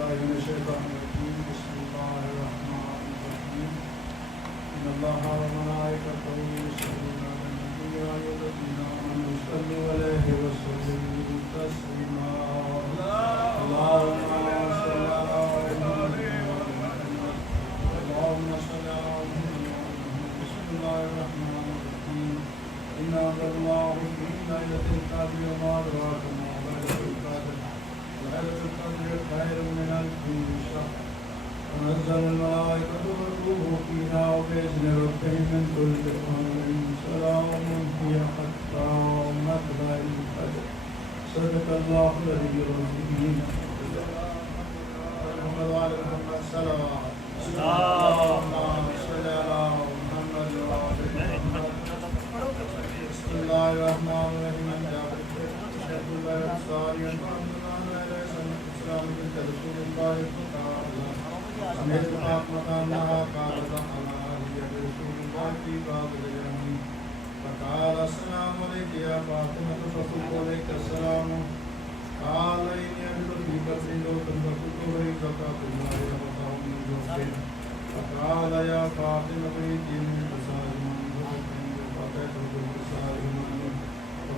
بالله من الشيطان الرجيم بسم الله الرحمن الرحيم إن الله وملائكته يصلون على النبي يا أيها الذين آمنوا صلوا عليه وسلموا تسليما اللهم صل على محمد اللهم صل على محمد بسم الله الرحمن الرحيم إنا أنزلناه في ليلة القدر وما أدراك ما ليلة القدر ليلة القدر خير من ألف شهر تنزل الملائكة والروح فيها وبإذن ربهم من كل أمر سلام هي حتى مطلع الفجر صدق الله العلي العظيم محمد وعلى محمد صلوات اللهم صل على محمد وعلى محمد بسم الله الرحمن الرحيم شهد الله الصالح الحمد لله عليه السلام بنت رسول الله تعالى سمعت فاطمة أنها قالت أنا هي رسول الله في باب اليمين فقال السلام عليك يا فاطمة فقلت عليك السلام قال إني أجد في بطني لوطا فقلت عليك زكاة الله يبقى من جوفه فقال يا فاطمة ائتي من بصائر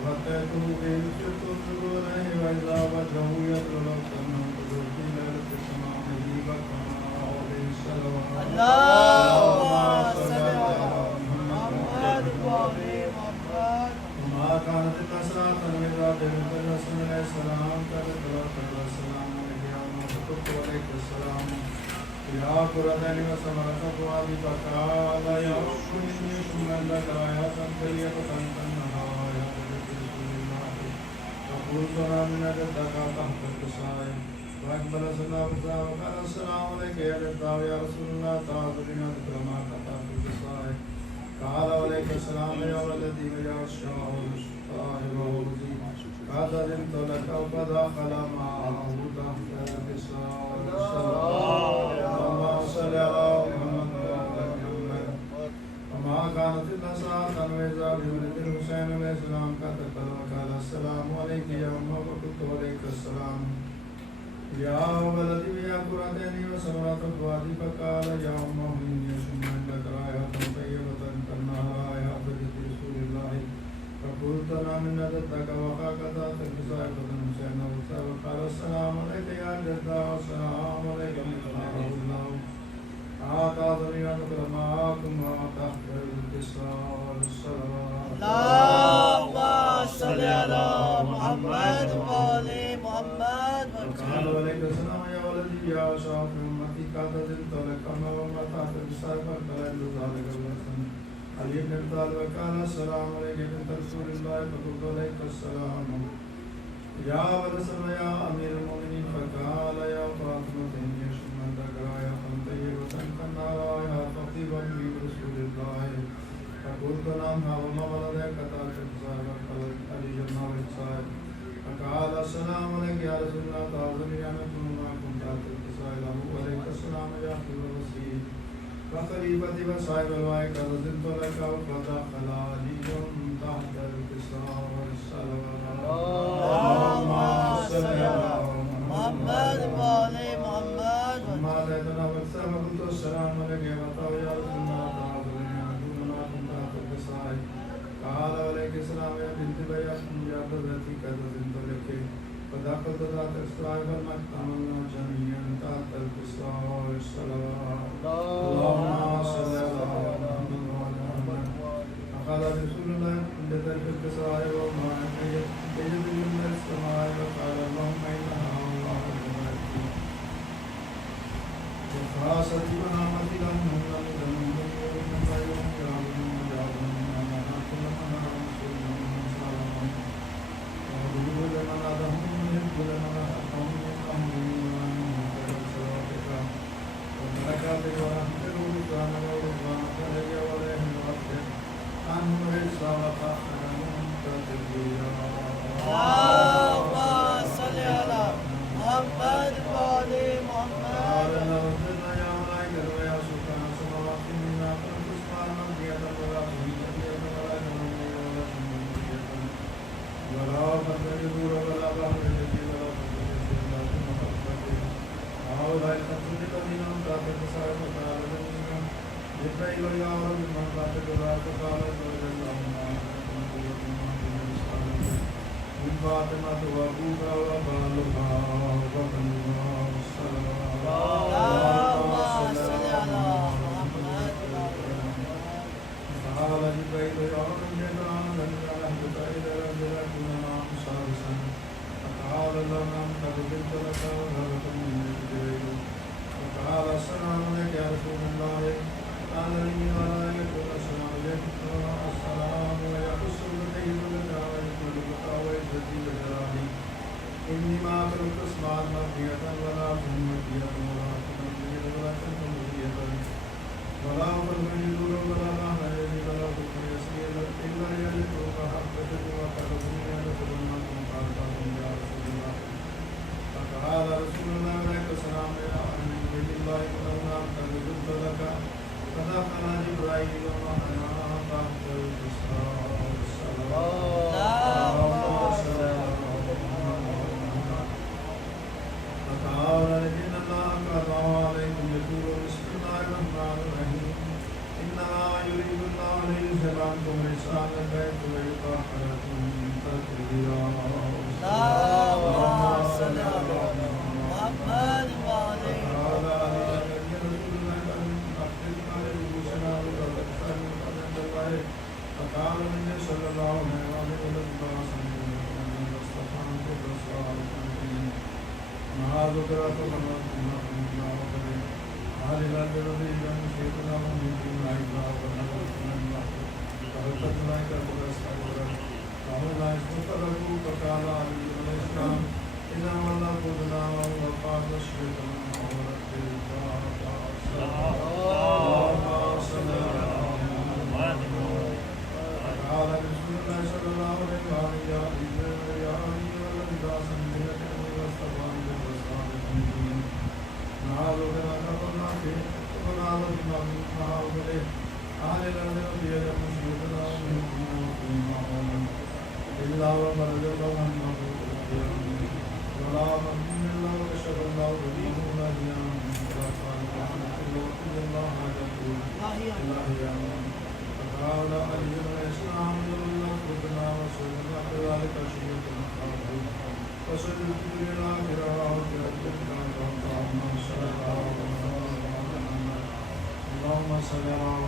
فغطيته بلبسه الزبور وإذا وجهه يطلع سمعت ذوقي ليلة السماء نجيبا كما عليه الصلوات اللهم صل على محمد وعلى محمد وما كانت الأسرى تنويضا بنت الرسول عليه السلام كانت السلام عليك يا محمد وعليك السلام يا قرة وثمرة فؤادي فقال يا رب إني شمل لك آيات طيبة تنتنها يا رسول الله فقلت من أجدك تحت القصائم فأقبل صلى الله عليه وسلم وقال السلام عليك يا جداه يا رسول الله تعذرني أذكر ما تحت القصائم قال عليك السلام يا ولدي ويا الشاه والصاحب والوزي قد أذنت لك فدخل معه تحت القصائم صلى على محمد وعلى محمد وما كانت النساء تنويزا بولد الحسين عليه السلام كتقل وقال السلام عليك يا أم وقلت عليك السلام يا ولدي يا قرتين وثمرة فؤادي فقال يا أم إني أشم لك آيات طيبة كأنها آيات رسول الله فقلت أنا من أجدك وهكذا تلبسها الحسين وقال السلام عليك يا جدة السلام عليك الله آتاني أذكر معكم وتحت القصار الصلوات اللهم صل على محمد وعلى محمد وقال عليك السلام يا ولدي يا شافع أمتي قد أذنت لك وما تحت القصار فقال ذلك الحسن علي بن أبي طالب وقال السلام عليك بنت رسول الله فقلت عليك السلام يا ولد يا أمير المؤمنين فقال يا فاطمة إني أشم لك آية طيبة كأنها آيات خطيبة من رسول الله فقلت نعم وما ولدك تحت القصار فقال علي بن أبي طالب فقال السلام عليك يا رسول الله تعذرني أن أكون معكم تحت القصار وعليك السلام يا أخي الوصي فخليفتي وصاحب الوعي قد أذنت لك فدخل علي تحت القصار اللهم صل على محمد وعلى محمد وما آتيتنا وكتابا قلت السلام عليك يا فتاوى يا رسول الله تعذرني أن أكون معكم تحت القصار قال عليك السلام يا بنت بياس يا التي قد أذنت لك فدخلت ذات القصار فمكثنا جميعا تحت القصار الصلوات اللهم صل على محمد وعلى محمد فقال رسول الله عند ذلك القصار وما يجد من السماء وقال اللهم إنها الله وملائكته وخاصتي ونعمتي لهم من ذنوب ومن غيرهم يعلمون ويعلمون ما نحن لنا رسول من سلام وأدعو لمن أدهم يحب لمن أدهم يفهم من صلاتك وبركاتك ورحمتك وغفرانك وغفرانك علي وعليهم وأكثر عنهم رسالة عنهم تدبيرا اللهم صل على محمد وعلى محمد يا ملائكة ويا سلطان السماوات منا فانتصفى المنزية ولا تهيئة ولا تهيئة ولا تهيئة ولا تهيئة ولا تهيئة ولا تهيئة ولا تهيئة الذين أنعمت عليهم غير المغضوب من فاطمة وأبوها وبالها وبنوها اللهم صل على محمد تعالى جبريل يا رب جعلنا من أهلك إلى رجلنا سادسا فتعالى لنا أنت بنت لك وهبت من جبريل وتعالى السلام عليك يا رسول الله قال لي ملائكة السلام عليك السلام ويحس بكيد لك ويقول لك ويجزي بجلالي إني ما أخلق اسمع مبنية ولا تهمتية ولا تهمتية ولا تهمتية ولا أفرمي دور ولا أهل ولا حكم يسير إلا يجدك حقك وقدمي لتظنكم فارتكم يا رسول الله فتعالى رسول الله عليك السلام يا أهل بيت الله ولولا أن تجد لك فدخل جبرائيل وأنا تحت الإسراء والسلام فتعالى لكن الله قضى عليكم يقول بسم الله الرحمن الرحيم إنما يريد الله ليذهب عنكم رجال البيت ويطهركم تطهيرا اللهم صل على محمد وعلى فقال النبي صلى الله عليه وسلم ما ذكرت لنا قال لا ترضي بأن شيخنا من دين الله ونبوتنا فقدنا كبر استغفر فهنا استغفروا فقال علي الإسلام إذا والله قدنا وقال شيخنا ورد اللهم صل على محمد قال رسول الله صلى الله عليه وسلم يا علي يا علي والله سمعت واستغفر نعوذ بنا في ونعوذ بنا من محاوله آل الأرض بيد مشيئتنا ومن إلا ومرد الله ولا من الله وكشف الله به ولا ديان ولا قال الله يقول الله فقال علي الإسلام الله ربنا وسلم ذلك شيئا وسلم إلى اللهم صل على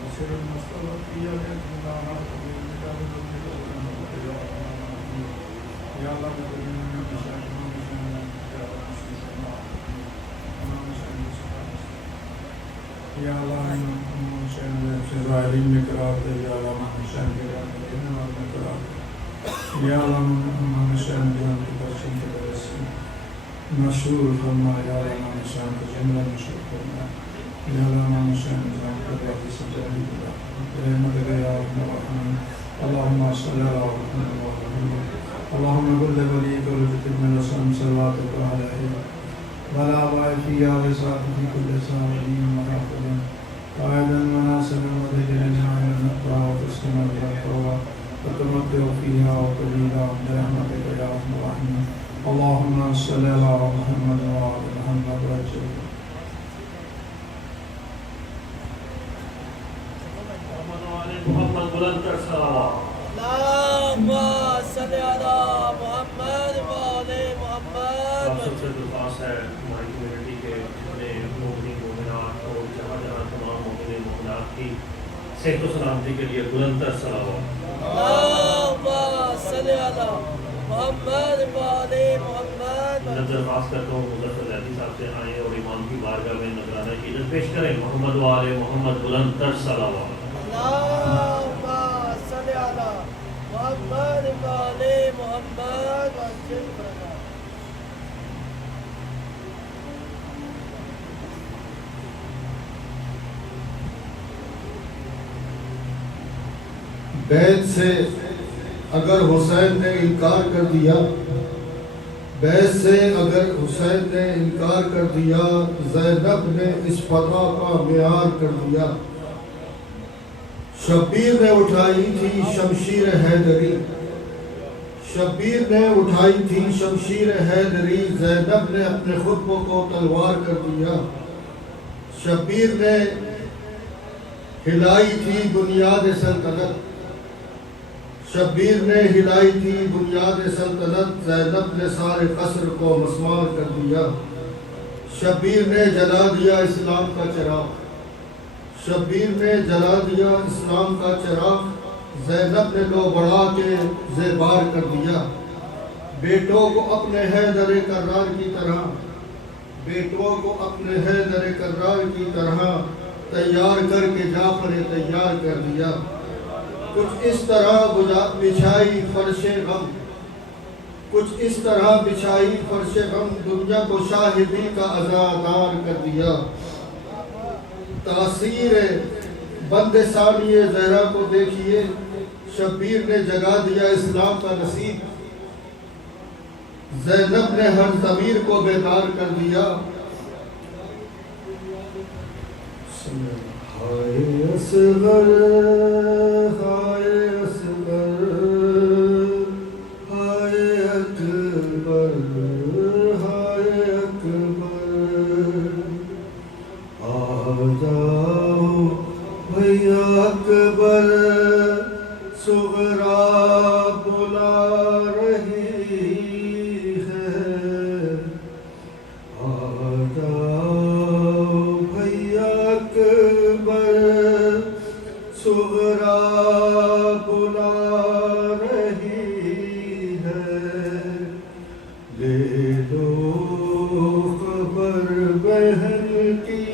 وسر المستوفية يا الله يا الله ظاهرين نكرات يا الله مشان نكرات يا الله مشان تبشر تبشر مشهور فرما يا الله مشان جملة مشهور فرما يا الله مشان تبشر سجادي رحمتك يا رحمن اللهم صل على محمد اللهم قل لوليك ولفتك من رسول صلواتك عليه ولا وافي يا وسعت في كل ساعة وحافظا قائدا مناصبا وذكرا عين النقوى وتسكن بالأقوى وتمتع فيها وقليلا برحمتك يا ارحم الراحمين اللهم صل على محمد وعلى محمد وجل محمد بلند کر صلوات اللهم صل على محمد وعلى محمد آپ سب سے درخواست ہے ہماری کمیونٹی کے جتنے مومنین مومنات اور جہاں جہاں تمام مومنین مومنات کی صحت و سلامتی کے لیے بلند تر صلوات اللهم صل على محمد وعلى محمد میں درخواست کرتا ہوں مظفر علی صاحب سے آئیں اور امام کی بارگاہ میں نذرانہ عقیدت پیش کریں محمد وعلى محمد بلند تر صلوات اللهم صل على محمد وعلى محمد وسلم بیعت سے اگر حسین نے انکار کر دیا بیعت سے اگر حسین نے انکار کر دیا زینب نے اس فتویٰ کا معیار کر دیا شبیر نے اٹھائی تھی شمشیر حیدری شبیر نے اٹھائی تھی شمشیر حیدری، زینب نے اپنے خطبوں کو تلوار کر دیا۔ شبیر نے ہلائی تھی بنیاد سلطنت، شبیر نے ہلائی تھی بنیاد سلطنت، زینب نے سارے قصر کو مسمار کر دیا۔ شبیر نے جلا دیا اسلام کا چراغ، شبیر نے جلا دیا اسلام کا چراغ، زینب نے لو بڑھا کے زیبار کر دیا۔ بیٹوں کو اپنے حیدر کرار کی طرح، بیٹوں کو اپنے حیدر کرار کی طرح تیار کر کے جعفر تیار کر دیا۔ کچھ اس طرح بچھائی فرش غم، کچھ اس طرح بچھائی فرش غم، دنیا کو شاہدی کا عزادار کر دیا۔ تاثیر بند ثانی زہرا کو دیکھیے، شبیر نے جگا دیا اسلام کا نصیب، زینب نے ہر ضمیر کو بیدار کر دیا۔ ہائے اصغر ہائے اصغر ہائے اکبر ہائے اکبر، آ جاؤ بھیا اکبر، صغرا بلا رہی ہے، آ جاؤ بھیا اکبر، صغرا بلا رہی ہے، لے لو خبر بہن کی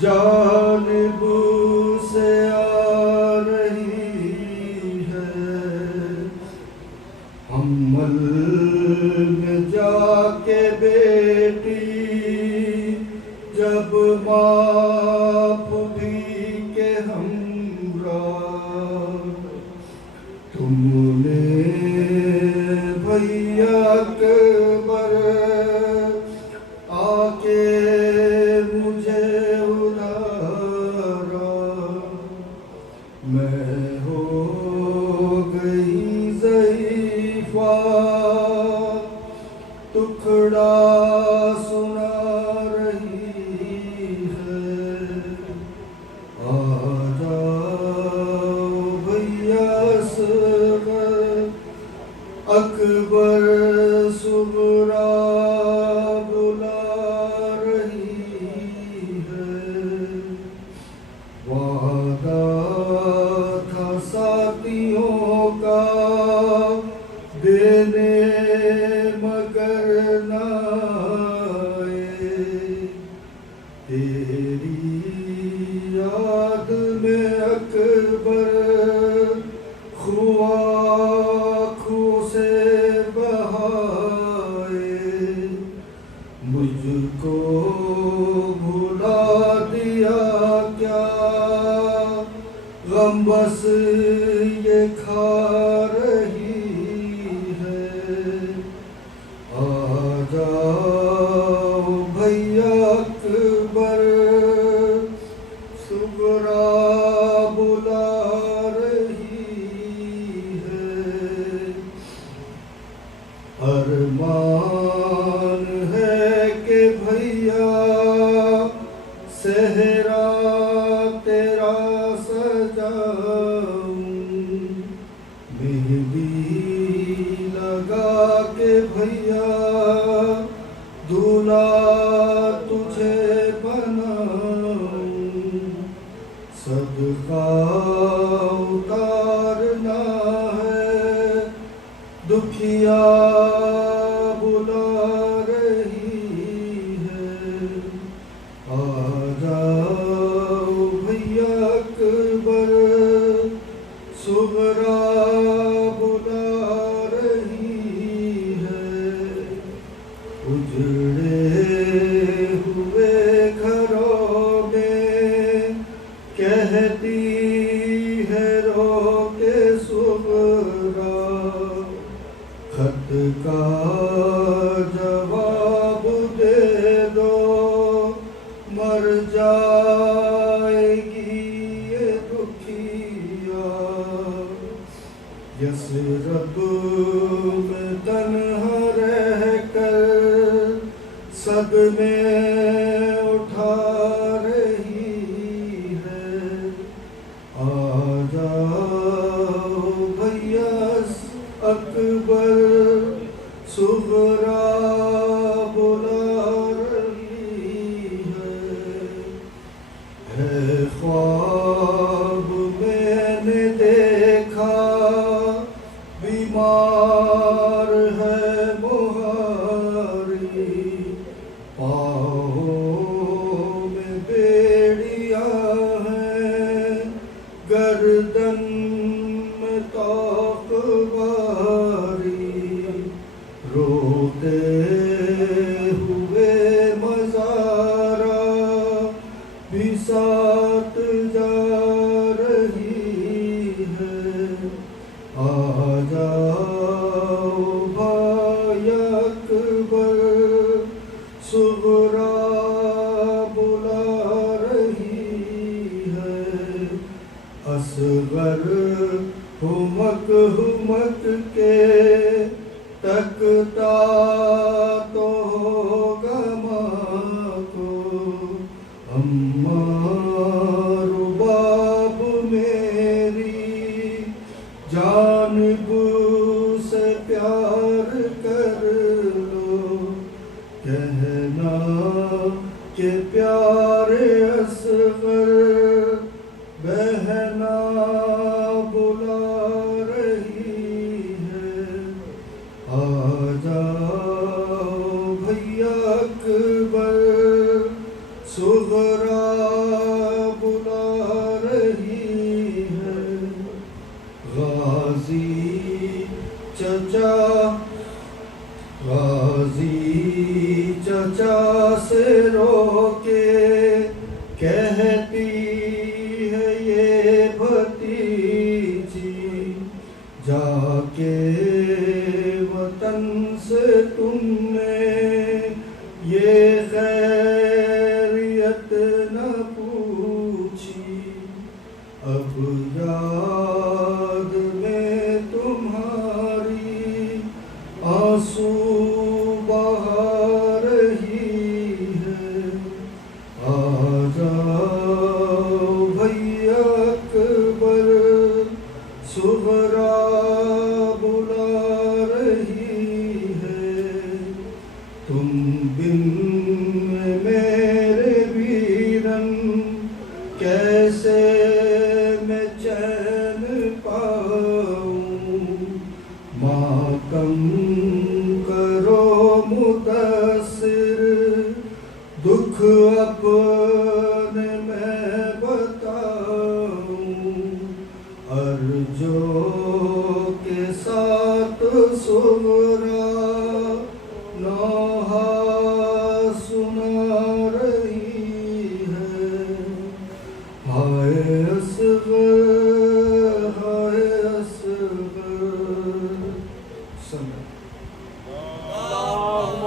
جانب سے آ رہی ہے، حمل میں جا کے بیٹی جب باپ بھی کے ہمراہ، تم نے بھیا اکبر آ کے مجھے ادارا، میں ہو گئی ضعیفہ، ٹکڑا سنا رہی ہے، آ جاؤ بھیا اصغر اکبر، صغرا بلا رہی ہے، وعدہ تھا ساتھیوں کا دینے مگر نہ آئے، تیری یاد میں اکبر خواہ سے بہائے، مجھ کو بھلا دیا کیا، غم بس یہ کھا رہی ہے، آ جاؤ بھیا اکبر، صغرا بلا رہی ہے، ارمان ہے کہ بھیا صحرا تیرا سجاؤں، مہندی لگا کے بھیا دولہا تجھے بناؤں، صدقہ اتارنا ہے، دکھیا بلا رہی ہے، آ جاؤ بھیا اکبر، صغرا بلا رہی ہے، اجڑے ہوئے گھروں میں کہتی ہے رو کے صغرا، خط کا جواب دے دو، مر جائے گی یہ دکھیا، یثرب میں اٹھا رہی ہے، آ جاؤ بھیا اکبر صغرا بلا رہی ہے خواب میں نے دیکھا بیمار ہے مہاری، پاؤں میں بیڑیاں ہیں، گردن میں طاق باری، روتے ہوئے مزارہ بھی ساتھ جا رہی ہے، آ جاؤ بھائی اکبر صغرا بلا رہی ہے، اصغر ہمک ہمک کے تکتا تو ہوگا ماں کو، اماں رباب میری جانب سے پیار کر لو، کہنا کہ پیارے اصغر بہنا بلا رہی ہے، آ جاؤ بھیا اکبر صغرا بلا رہی ہے، غازی چچا سے رو کے کہتی ہے یہ بھتیجی، جا کے وطن سے تم نے یہ خیریت نہ پوچھی، اب یاد میں تمہاری آنسو بہا رہی ہے، آ جاؤ بھیا اکبر صغرا بلا رہی ہے، تم بن میرے ویرن کیسے میں چین پاؤں، ماتم کرو مدثر دکھ اپنے میں بتاؤں، ارجو کے ساتھ صغرا نوحہ سنا رہی ہے، ہائے اصغر ہائے اصغر، اللہم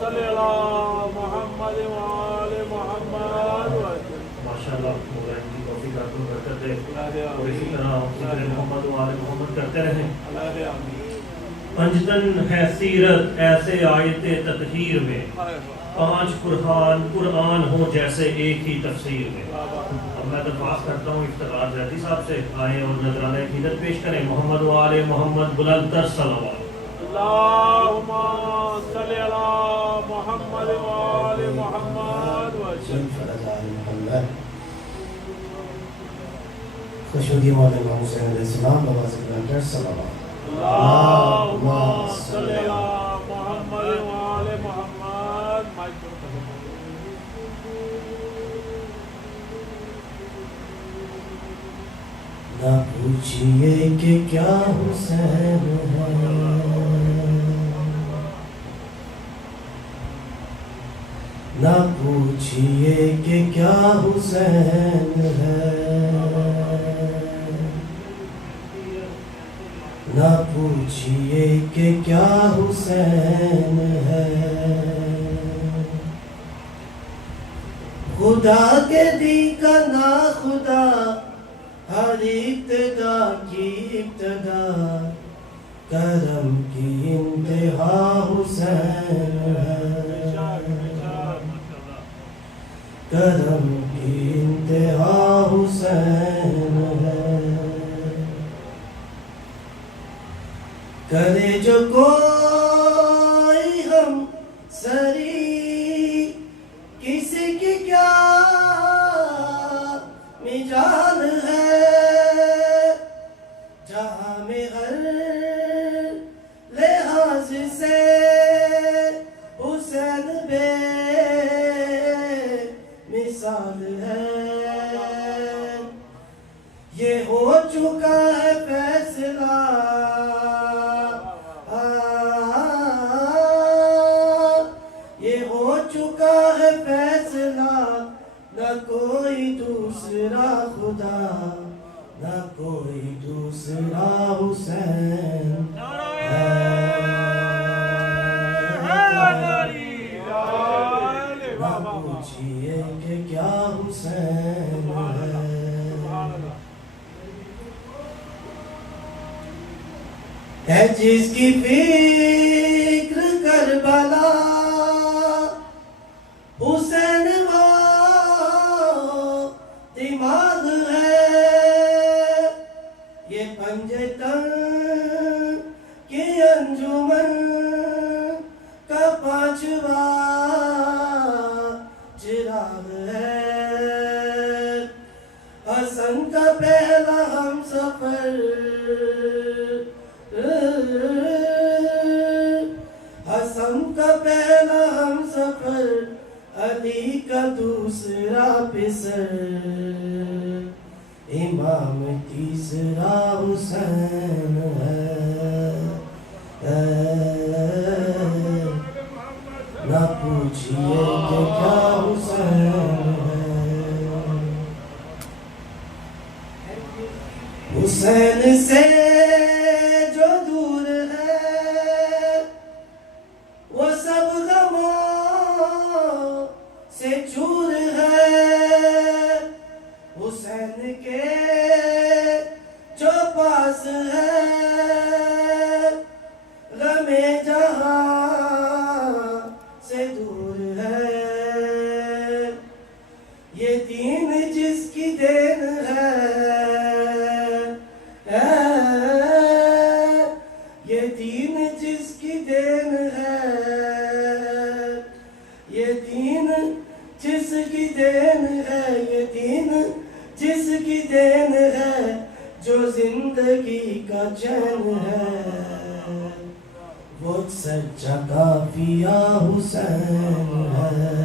صلی علی محمد وآل محمد ماشاءاللہ مولا ان کی توفیق عطا برکت دے اور اسی طرح ذکر محمد و آل محمد کرتے رہیں۔ پنجتن ہے سیرت ایسے آیت تطہیر میں، 5 قرآن ہو جیسے ایک ہی تفسیر میں۔ اب میں درخواست کرتا ہوں افتخار زیدی صاحب سے آئیں اور نذرانہ عقیدت پیش کریں۔ محمد و آل محمد بلند تر صلوات۔ اللہم صلی علی محمد وآل محمد خوشودی مولانا حسین علیہ السلام بابا سے بلند تر صلوات۔ اللہم صلی علی محمد وآل محمد۔ نہ پوچھئے کہ کیا حسین ہے، نہ پوچھئے کہ کیا حسین ہے، نہ پوچھئے کہ کیا حسین ہے، خدا کے دی کا نا خدا، ہر ابتدا کی ابتدا، کرم کی انتہا حسین ہے۔ کرم کی انتہا حسین ہے کرے جو کوئی ہم سری کسی کی کیا مجال ہے جہاں میں ہر لحاظ سے حسین بے مثال ہے یہ ہو چکا ہے فیصلہ یہ ہو چکا ہے فیصلہ نہ کوئی دوسرا خدا نہ کوئی دوسرا حسین نہ پوچھئے کہ کیا حسین ہے جس کی فکر کربلا حسین وہ دماغ ہے یہ پنجتن کی انجمن کا پانچواں چراغ ہے حسن کا پہلا ہم سفر حسن کا پہلا ہم سفر علی کا دوسرا پسر امام تیسرا حسین ہے نہ پوچھئے کہ کیا حسین ہے حسین سے جو دور ہے وہ سب غموں سے چور ہے حسین کے جو پاس ہے غم جہاں سے دور ہے یہ دین جس کی دین ہے یہ دین جس کی دین ہے یہ دین جس کی دین ہے یہ دین جس کی دین ہے جو زندگی کا چین ہے وہ سچا کافیہ حسین ہے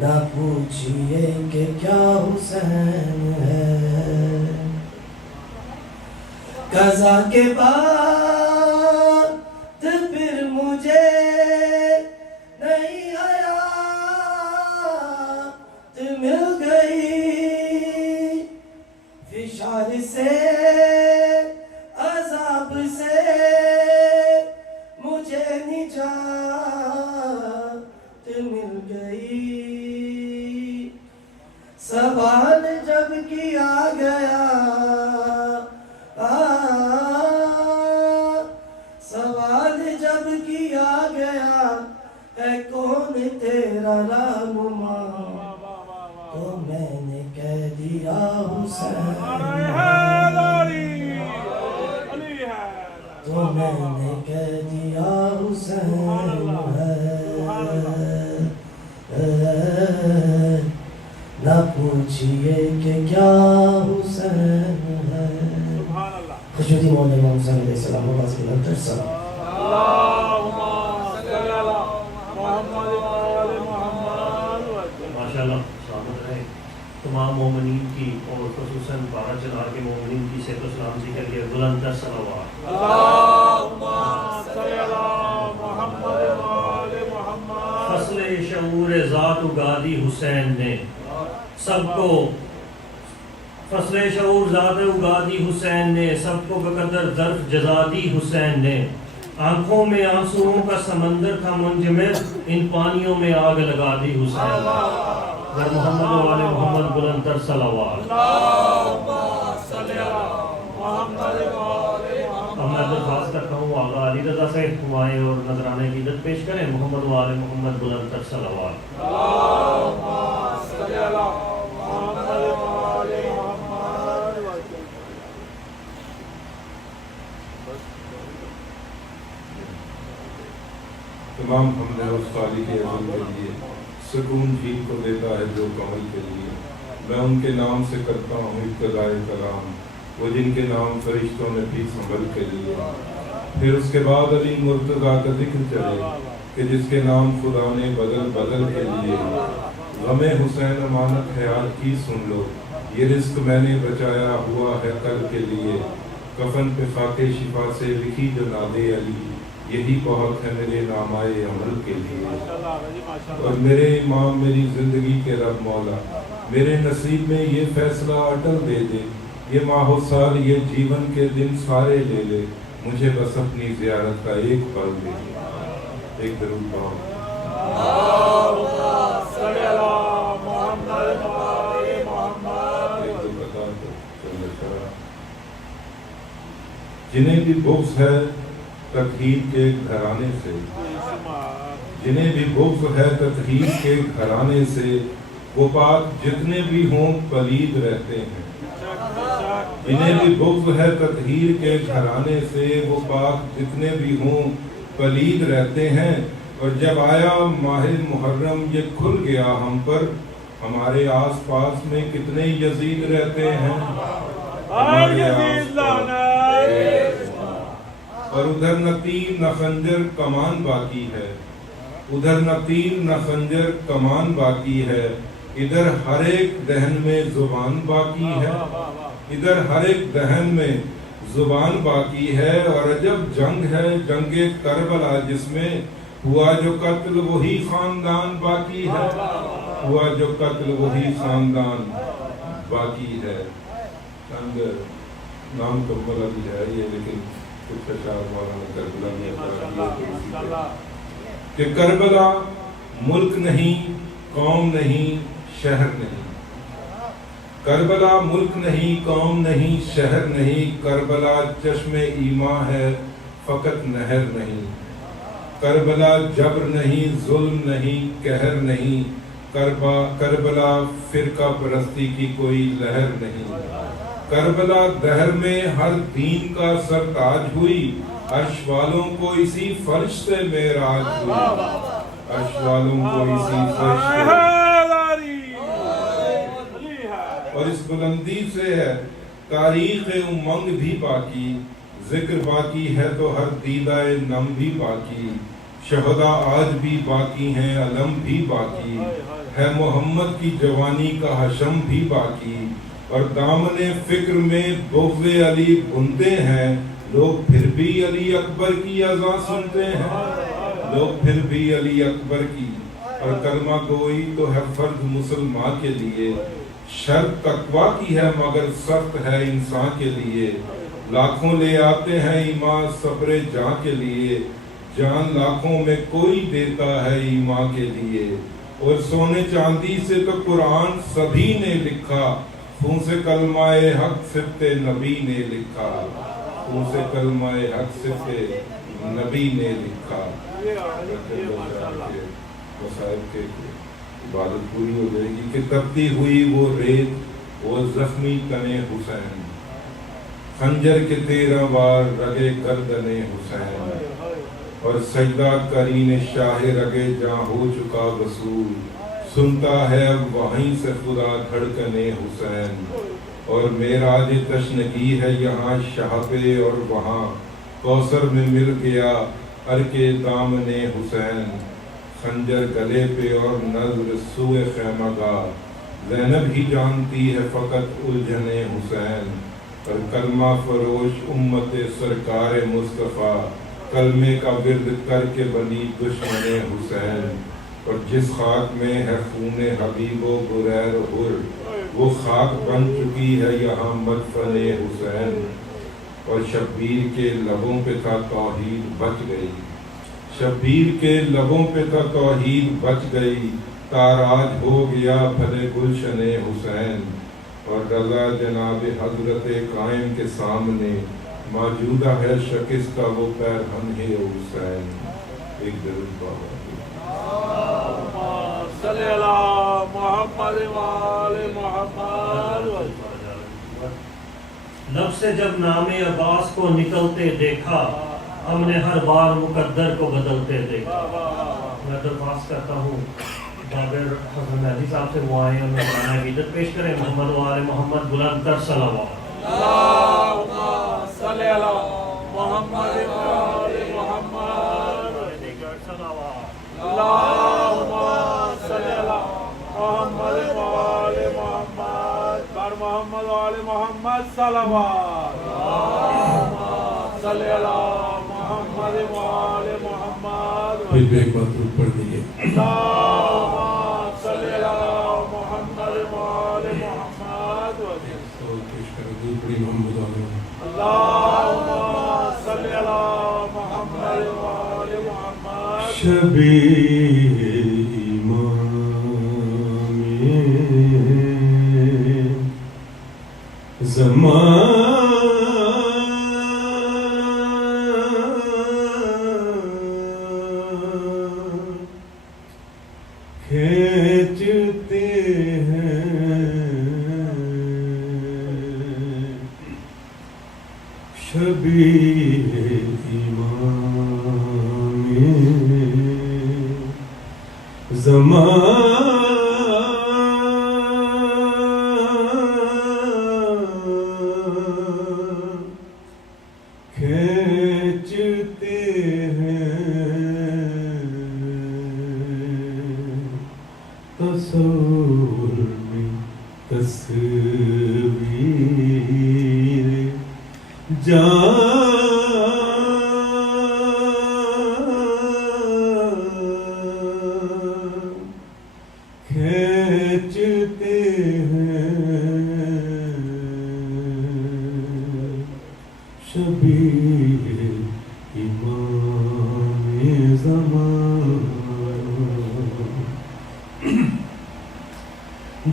نہ پوچھئے کہ کیا حسین ہے قضا کے بعد پھر مجھے نہیں حیات مل گئی فشار سے عذاب سے مجھے نجات مل گئی سوال جب کیا گیا سوال جب کیا گیا ہے کون تیرا رہنما تو میں نے کہہ دیا حسین تو میں نے کہہ دیا حسین نہ پوچھئے کہ کیا حسین ہے خوشبودی مولا امام حسین علیہ السلام و بازی لنٹر صلی ماشاءاللہ سلامت رہے تمام مومنین کی اور خصوصاً 12 چنار کے مومنین کی صحت و سلامتی کے لیے بلند تر صلوات فصل شعور ذات اگادی حسین نے سب کو فصل شعور ذات اگادی حسین نے سب کو بقدر ظرف جزا دی حسین نے آنکھوں میں آنسوؤں کا سمندر تھا منجمد ان پانیوں میں آگ لگا دی حسین در محمد و آل محمد بلند تر صلوات اب میں درخواست کرتا ہوں آغا علی رضا سے ہمائیں اور نذرانے کی عزت پیش کریں. محمد و آل محمد بلند تر صلوات. تمام حمد اس خالق اعظم کے لیے سکون جھیل کو دیتا ہے جو کمل کے لیے. میں ان کے نام سے کرتا ہوں ابتدائے کلام، وہ جن کے نام فرشتوں نے بھی سنبھل کے لیے. پھر اس کے بعد علی مرتضیٰ کا ذکر چلے کہ جس کے نام خدا نے بدل بدل کے لیے. غم حسین امانت خیال کی سن لو، یہ رزق میں نے بچایا ہوا ہے کل کے لیے. کفن پہ خاک شفا سے لکھی جو نادے علی، یہی بہت ہے میرے نامائے عمل کے لیے. اور میرے امام میری زندگی کے رب مولا، میرے نصیب میں یہ فیصلہ اٹل دے دے. یہ ماہ و سال یہ جیون کے دن سارے لے لے، مجھے بس اپنی زیارت کا ایک پل دے. ایک درود پڑھو. جنہیں بھی بغض ہے تطہیر کے گھرانے سے، جنہیں بھی بغض ہے تطہیر کے گھرانے سے، وہ پاک جتنے بھی ہوں پلید رہتے ہیں. جنہیں بھی بغض ہے تطہیر کے گھرانے سے، وہ پاک جتنے بھی ہوں پلید رہتے ہیں. اور جب آیا ماہ محرم یہ کھل گیا ہم پر، ہمارے آس پاس میں کتنے یزید رہتے ہیں. ہمارے آس پاس. اور ادھر نہ تیر نہ خنجر کمان باقی ہے، ادھر نہ تیر نہ خنجر کمان باقی ہے. ادھر ہر ایک دہن میں زبان باقی ہے، ادھر ہر ایک دہن میں زبان باقی ہے. اور عجب جنگ ہے جنگ کربلا، جس میں ہوا جو قتل وہی خاندان باقی ہے، ہوا جو قتل وہی خاندان باقی ہے. نام کمل ابھی ہے یہ، لیکن کچھ اشعار مولانا کربلا میں کہ کربلا ملک نہیں، قوم نہیں، شہر نہیں. کربلا ملک نہیں، قوم نہیں، شہر نہیں. کربلا چشم ایماں ہے فقط نہر نہیں. کربلا جبر نہیں، ظلم نہیں، قہر نہیں. کربلا فرقہ پرستی کی کوئی لہر نہیں. کربلا دہر میں ہر دین کا سرتاج ہوئی، عرش والوں کو اسی فرش سے معراج ہوئی. عرش والوں کو اسی فرش سے. اور اس بلندی سے ہے تاریخ امنگ بھی باقی، ذکر باقی ہے تو ہر دیدہ نم بھی باقی. شہداء آج بھی باقی ہیں، علم بھی باقی ہے. محمد کی جوانی کا حشم بھی باقی. اور دامن فکر میں بغض علی بنتے ہیں لوگ، پھر بھی علی اکبر کی اذان سنتے ہیں. لوگ پھر بھی علی اکبر کی. اور کلمہ گوئی تو ہے فرض مسلمان کے لیے، شرط تقویٰ کی ہے مگر سخت ہے انسان کے لیے. لاکھوں لے آتے ہیں ایمان صبر جاں کے لیے، جان لاکھوں میں کوئی دیتا ہے ایمان کے لیے. اور سونے چاندی سے تو قرآن سبھی نے لکھا، خون سے کلمہ حق صفت نبی نے لکھا. خون سے کلمہ حق صفت نبی نے لکھا. مصائب کے عبادت پوری ہو جائے گی کہ تپتی ہوئی وہ ریت، وہ زخمی تنے حسین، خنجر کے 13 بار رگے گردن حسین. اور سجدہ کرین شاہ رگے جہاں ہو چکا وصول، سنتا ہے اب وہیں سے خدا دھڑکن حسین. اور معراج تشنگی ہے یہاں شاہ پہ، اور وہاں کوثر میں مل گیا عرق دامن حسین. خنجر گلے پہ اور نظر سوئے خیمہ گاہ، زینب ہی جانتی ہے فقط الجھن حسین. اور کلمہ فروش امت سرکار مصطفیٰ، کلمے کا ورد کر کے بنی دشمن حسین. اور جس خاک میں ہے خون حبیب و بریر حر، وہ خاک بن چکی ہے یہاں مدفن حسین. اور شبیر کے لبوں پہ تھا توحید بچ گئی، شبیر کے لبوں پہ تھا توحید بچ گئی. تاراج ہو گیا بھلے گلشن حسین. اور رضا جناب حضرت قائم کے سامنے موجودہ ہے شکستہ وہ پیرہن ہے حسین. ایک درود بابا. صلی اللہ محمد وآل محمد. لب سے جب نام عباس کو نکلتے دیکھا ہم نے ہر بار مقدر کو بدلتے دیکھا. میں درخواست کرتا ہوں جابر حسن مہدی صاحب سے وہ آئیں اور مولانا عقیدت پیش کریں. محمد وآل محمد بلند تر صلوات. اللہم صلی اللہ محمد وآل محمد. اللہم صلی اللہ محمد وآل محمد. بر محمد وآل محمد صلوات. اللہم صلی اللہ محمد وآل محمد. پھر بھی ایک بار درود پڑھ دیجیے. اللہم صلی اللہ محمد وآل محمد. پیش کریں درود پڑھی محمد علیہ. اللہم صلی اللہ محمد وآل محمد. شبیہ امام زمان کھینچتے ہیں شبیہ امام زمان کھینچتے ہیں تصور میں تصویر جان کھینچتے ہیں شبیہ امام زمان.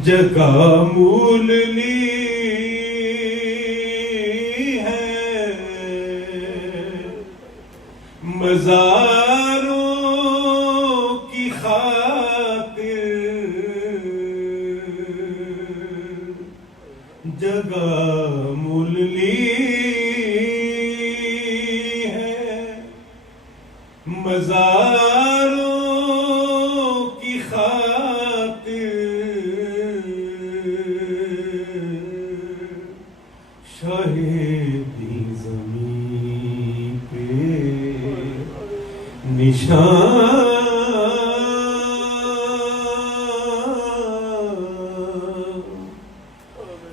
جگہ مول لی ہے مزاروں کی خاطر جگہ مول لی ہے مزاروں کی خاطر شاہدی زمین پہ نشان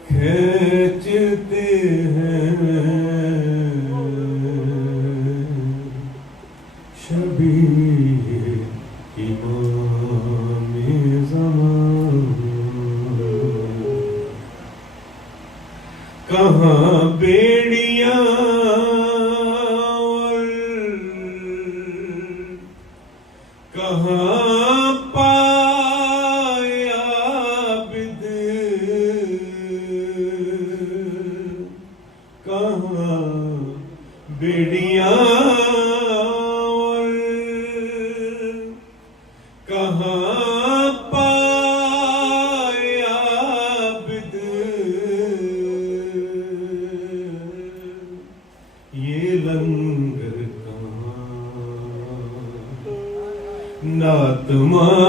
کھینچتے ہیں شبیہ امام زمان. کہاں بیڑیاں اور کہاں پائے عابد کہاں بیڑیاں اور کہاں پائے عابد یہ لنگر کہاں ناتماں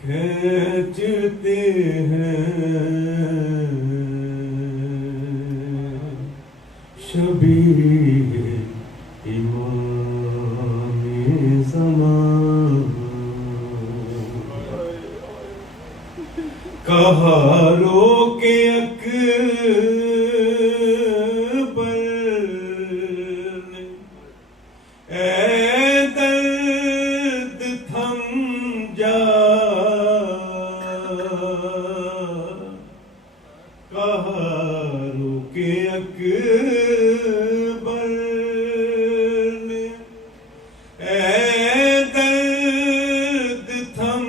کھینچتے ہیں شبیہ امام زمان. کہا رو کے اکبر نے اے درد تھم جا کہا رو کے اکبر نے اے درد تھم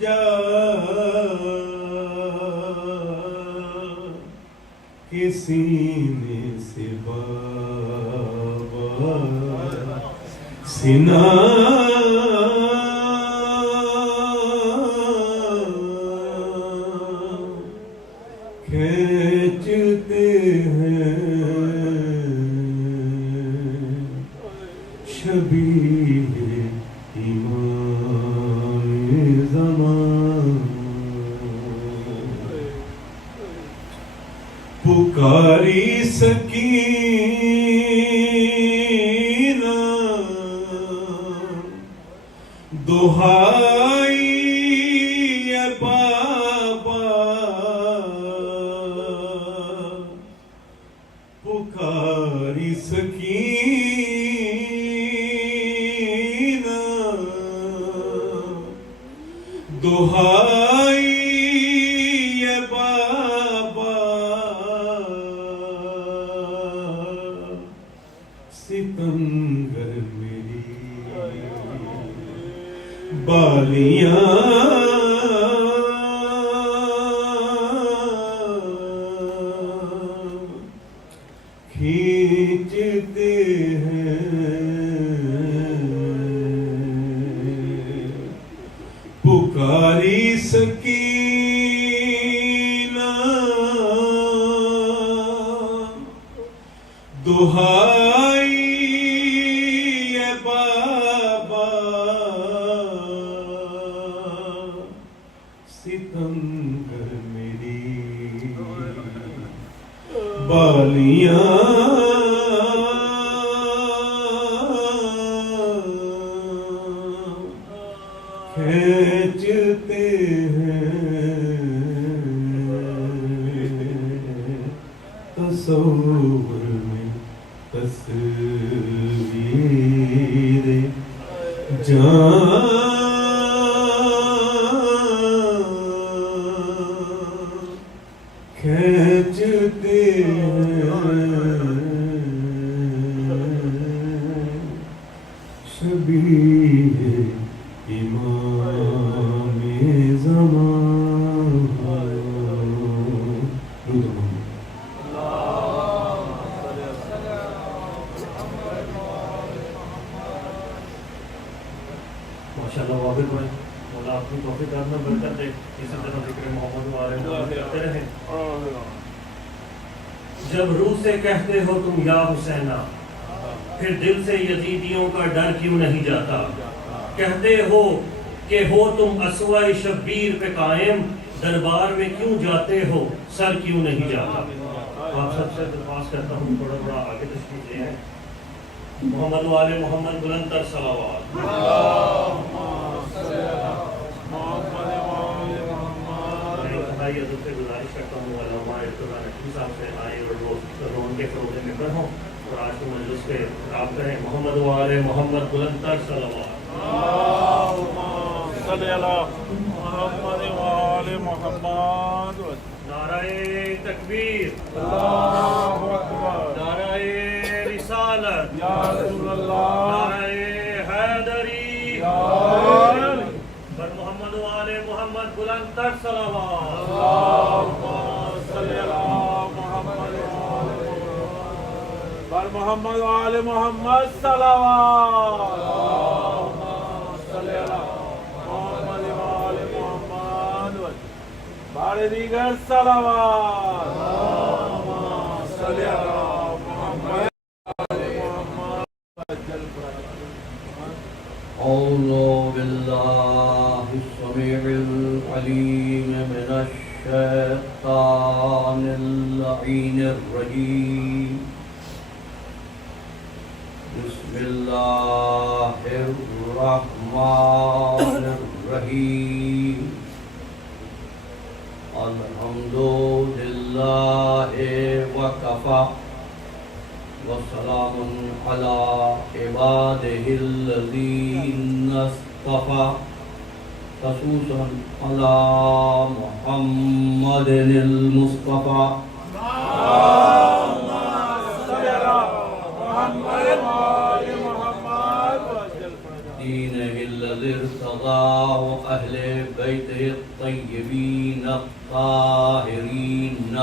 جا سنا کھینچتے ہیں شبیہ امام زمان پکاری سکینہ دہائی اے بابا پکاری سکینہ دہائی اے بابا ستمگر میری بالیاں کھینچتے ہیں پکاری سکینہ دہائی اے بابا ستمگر میری بالیاں کھینچتے ہیں تصور میں تصویر جان کھینچتے ہیں شبیہ امام زمان ماشاءاللہ واحد بھائی مولا اپنی توفیق میں برکت دے اسی طرح ذکر محمد و آل محمد کرتے رہیں جب روح سے کہتے ہو تم یا حسینہ پھر دل سے یزیدیوں کا ڈر کیوں نہیں جاتا کہتے ہو کہ ہو تم اسوہ شبیر پہ قائم دربار میں کیوں جاتے ہو سر کیوں نہیں جاتا آپ سب سے درخواست کرتا ہوں تھوڑا بڑا آگے تشریف لے آئیں محمد و آل محمد بلند تر صلوات میں حضرت سے گزارش کرتا ہوں علامہ ارتضیٰ نقوی صاحب سے آئیں اور وہ ان کے فروغ ممبر ہوں اور آج کے مجلس پہ خطاب کریں محمد و آل محمد بلند تر صلوات صلی اللہ محمد و آل محمد نعرہ تکبیر اللہ اکبر نعرہ رسالت یا رسول اللہ نعرہ حیدری پر محمد و آل محمد بلند تر صلوات اللہم صلی اللہ محمد و آل محمد بر محمد و آل محمد صلوات اللہم صلی اللہ محمد و آل محمد بار دیگر صلوات اللہم صلی اللہ محمد أعوذ بالله السميع العليم من الشيطان اللعين الرجيم بسم الله الرحمن الرحيم الحمد لله وكفى وسلام على عباده الذين اصطفى خصوصا على محمد المصطفى دينه الذي ارتضاه أهل بيته الطيبين الطاهرين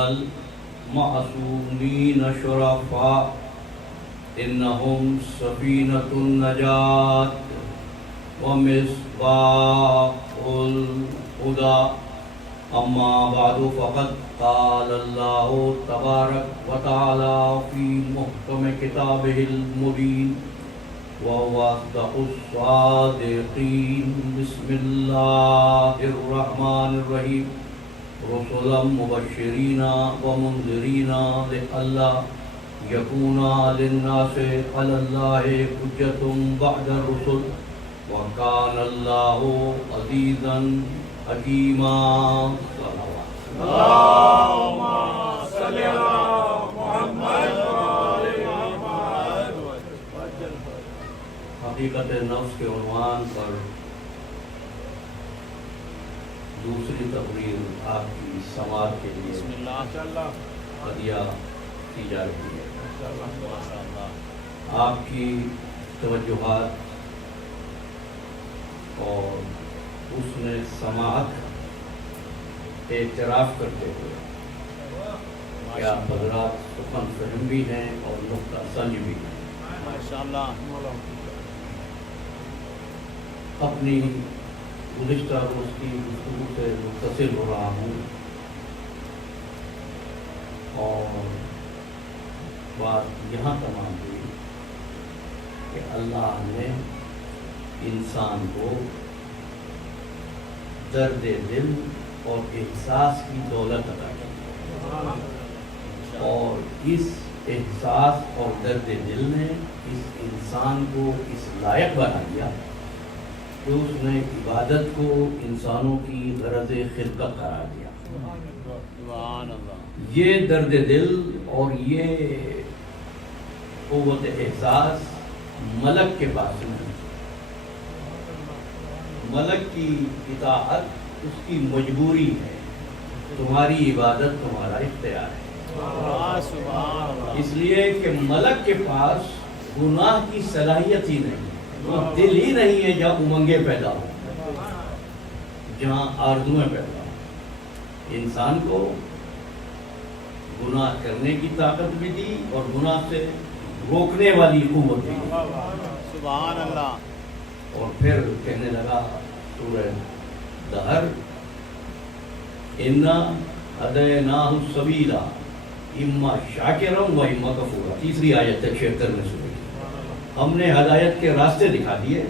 المعصومين شرفاء إنهم سفينة النجاة ومصباح الهدى أما بعد فقد قال الله تبارك وتعالى في محكم كتابه المبين وهو أصدق الصادقين بسم الله الرحمن الرحيم رسلا مبشرين ومنذرين لئلا يكون للناس على الله حجة بعد الرسل وكان الله عزيزا حكيما اللهم صل على محمد حقیقت نفس کے عنوان پر دوسری تقریر آپ کی سماعت کے لیے ہدیہ کی جا رہی ہے. آپ کی توجہات اور اس نے سماعت اعتراف کرتے ہوئے کہ آپ حضرات سخن فہم بھی ہیں اور نقطہ سنج بھی ہیں. اپنی گزشتہ روز کی گفتگو سے متصل ہو رہا ہوں اور بات یہاں تمام ہوئی کہ اللہ نے انسان کو درد دل اور احساس کی دولت عطا کی اور اس احساس اور درد دل نے اس انسان کو اس لائق بنا دیا کہ اس نے عبادت کو انسانوں کی غرض خلقت قرار دیا. یہ درد دل اور یہ قوت احساس ملک کے پاس نہیں. ملک کی اطاعت اس کی مجبوری ہے. تمہاری عبادت تمہارا اختیار ہے. اس لیے کہ ملک کے پاس گناہ کی صلاحیت ہی نہیں, وہ دل ہی نہیں ہے جہاں امنگیں پیدا ہو, جہاں آرزویں پیدا ہو. انسان کو گناہ کرنے کی طاقت بھی دی اور گناہ سے روکنے والی قوت بھی دی. سبحان اللہ. اور پھر کہنے لگا سورہ دہر اِنَّا هَدَيْنَاهُ السَّبِيلَ اِمَّا شَاكِرًا وَإِمَّا كَفُورًا. تیسری آیت تک 76 میں سنی. ہم نے ہدایت کے راستے دکھا دیے,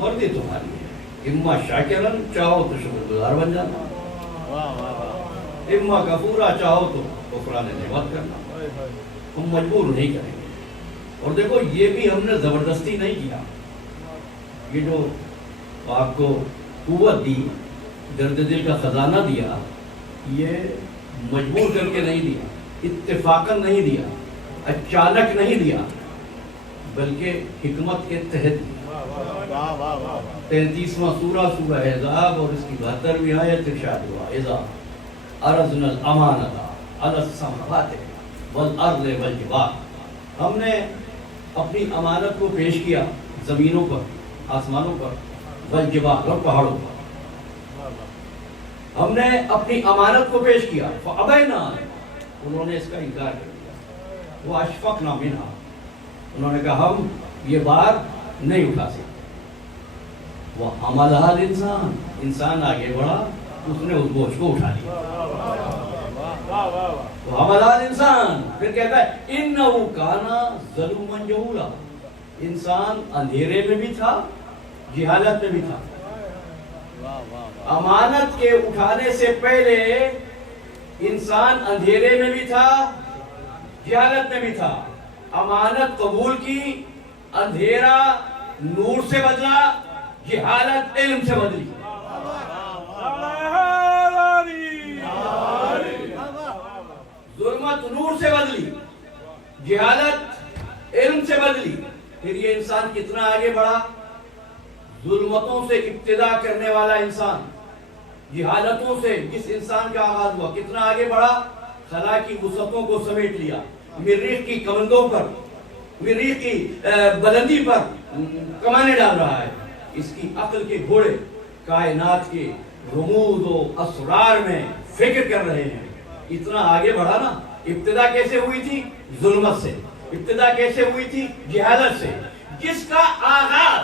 مرضی تمہاری ہے. اِمَّا شَاكِرًا چاہو تو شکر گزار بن جانا, اِمَّا كَفُورًا چاہو تو کفران نعمت کرنا. ہم مجبور نہیں کریں گے. اور دیکھو یہ بھی ہم نے زبردستی نہیں کیا. یہ جو آپ کو قوت دی, درد دل کا خزانہ دیا, یہ مجبور کر کے نہیں دیا, اتفاقاً نہیں دیا, اچانک نہیں دیا, بلکہ حکمت کے تحت دیا. 33واں سورہ سورہ احزاب اور اس کی 72ویں آیت ارشاد ہوا اذا عرضنا الامانۃ علی السماوات والارض والجبال. ہم نے اپنی امانت کو پیش کیا زمینوں پر, آسمانوں پر, والجبال اور پہاڑوں پر. ہم نے اپنی امانت کو پیش کیا فابینا, انہوں نے اس کا انکار کر دیا. واشفقنا منہا, انہوں نے کہا ہم یہ بار نہیں اٹھا سکتے. وحملھا الانسان, انسان آگے بڑھا, اس نے اس بوجھ کو اٹھا لیا. وحملھا الانسان, پھر کہتا ہے انہ کان ظلوما جہولا. انسان اندھیرے میں بھی تھا, جہالت میں بھی تھا. امانت کے اٹھانے سے پہلے انسان اندھیرے میں بھی تھا, جہالت میں بھی تھا. امانت قبول کی, اندھیرا نور سے بدلا, جہالت علم سے بدلی. ظلمت نور سے بدلی, جہالت علم سے بدلی. پھر یہ انسان کتنا آگے بڑھا. ظلمتوں سے ابتدا کرنے والا انسان, جہالتوں سے جس انسان کا آغاز ہوا, کتنا آگے بڑھا. خلا کی وسعتوں کو سمیٹ لیا, مریخ کی کمندوں پر, مریخ کی بلندی پر کمانے ڈال رہا ہے. اس کی عقل کے گھوڑے کائنات کے رموز و اسرار میں فکر کر رہے ہیں. اتنا آگے بڑھا نا. ابتدا کیسے ہوئی تھی؟ ظلمت سے, ابتدا کیسے ہوئی تھی؟ جہالت سے. جس کا آغاز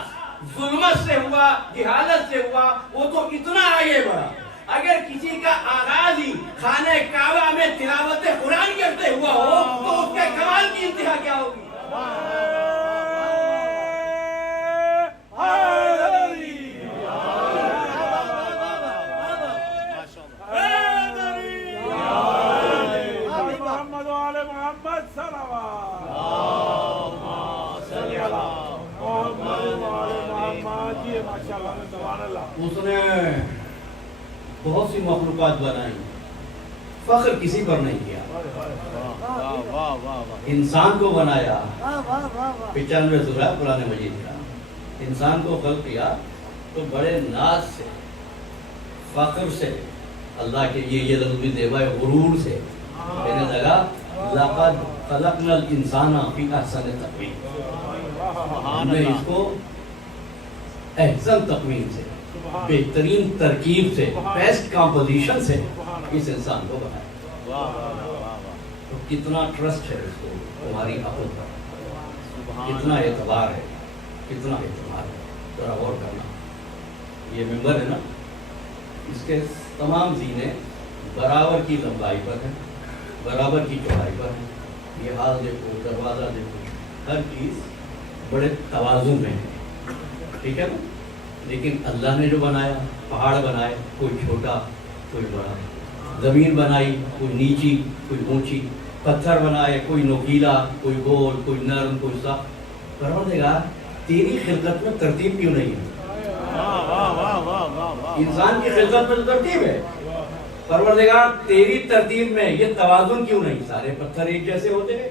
ظلمت سے ہوا، جہالت سے ہوا، وہ تو اتنا آگے بڑھا. اگر کسی کا آغاز ہی خانہ کعبہ میں تلاوت قرآن کرتے ہوا ہو تو اس کے کمال کی انتہا کیا ہوگی؟ اس نے بہت سی مخلوقات بنائی، فخر کسی پر نہیں کیا. انسان کو بنایا، 95 سورہ قرآن مجید کا. انسان کو خلق کیا تو بڑے ناز سے، فخر سے، اللہ کے یہ لفظ بھی دیوا ہے، غرور سے کہنے لگا لقد خلقنا الانسان فی احسن تقویم. ہم نے اس کو احسن تقویم سے، بہترین ترکیب سے، بیسٹ کمپوزیشن سے اس انسان کو بنایا. تو کتنا ٹرسٹ ہے اس کو تمہاری عقل پر، کتنا اعتبار ہے، کتنا اعتبار ہے. ذرا غور کرنا. یہ ممبر ہے نا، اس کے تمام زینے برابر کی لمبائی پر ہیں، برابر کی چوڑائی پر ہیں. یہ ہال دیکھو، دروازہ دیکھو، ہر چیز بڑے توازن میں ہے. ٹھیک ہے نا؟ لیکن اللہ نے جو بنایا، پہاڑ بنائے، کوئی چھوٹا کوئی بڑا، زمین بنائی کوئی نیچی کوئی اونچی، پتھر بنائے کوئی نوکیلا کوئی گول کوئی نرم کوئی سخت. پروردگار تیری خلقت میں ترتیب کیوں نہیں ہے؟ انسان کی خلقت میں تو ترتیب ہے. پروردگار تیری ترتیب میں یہ توازن کیوں نہیں؟ سارے پتھر ایک جیسے ہوتے ہیں،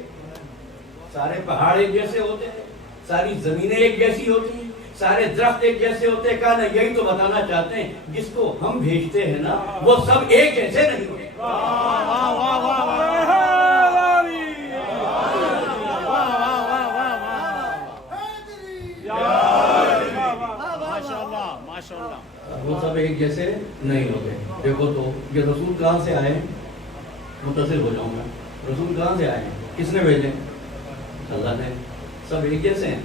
سارے پہاڑ ایک جیسے ہوتے ہیں، ساری زمینیں ایک جیسی ہوتی ہیں، سارے درخت ایک جیسے ہوتے ہیں. کہا نا یہی تو بتانا چاہتے ہیں جس کو ہم بھیجتے ہیں نا وہ سب ایک جیسے نہیں ہوتے. وہ سب ایک جیسے نہیں ہوتے. دیکھو تو یہ رسول کہاں سے آئے ہیں؟ متصل ہو جاؤں گا. رسول کہاں سے آئے ہیں؟ کس نے بھیجے؟ اللہ نے. سب ایک جیسے ہیں.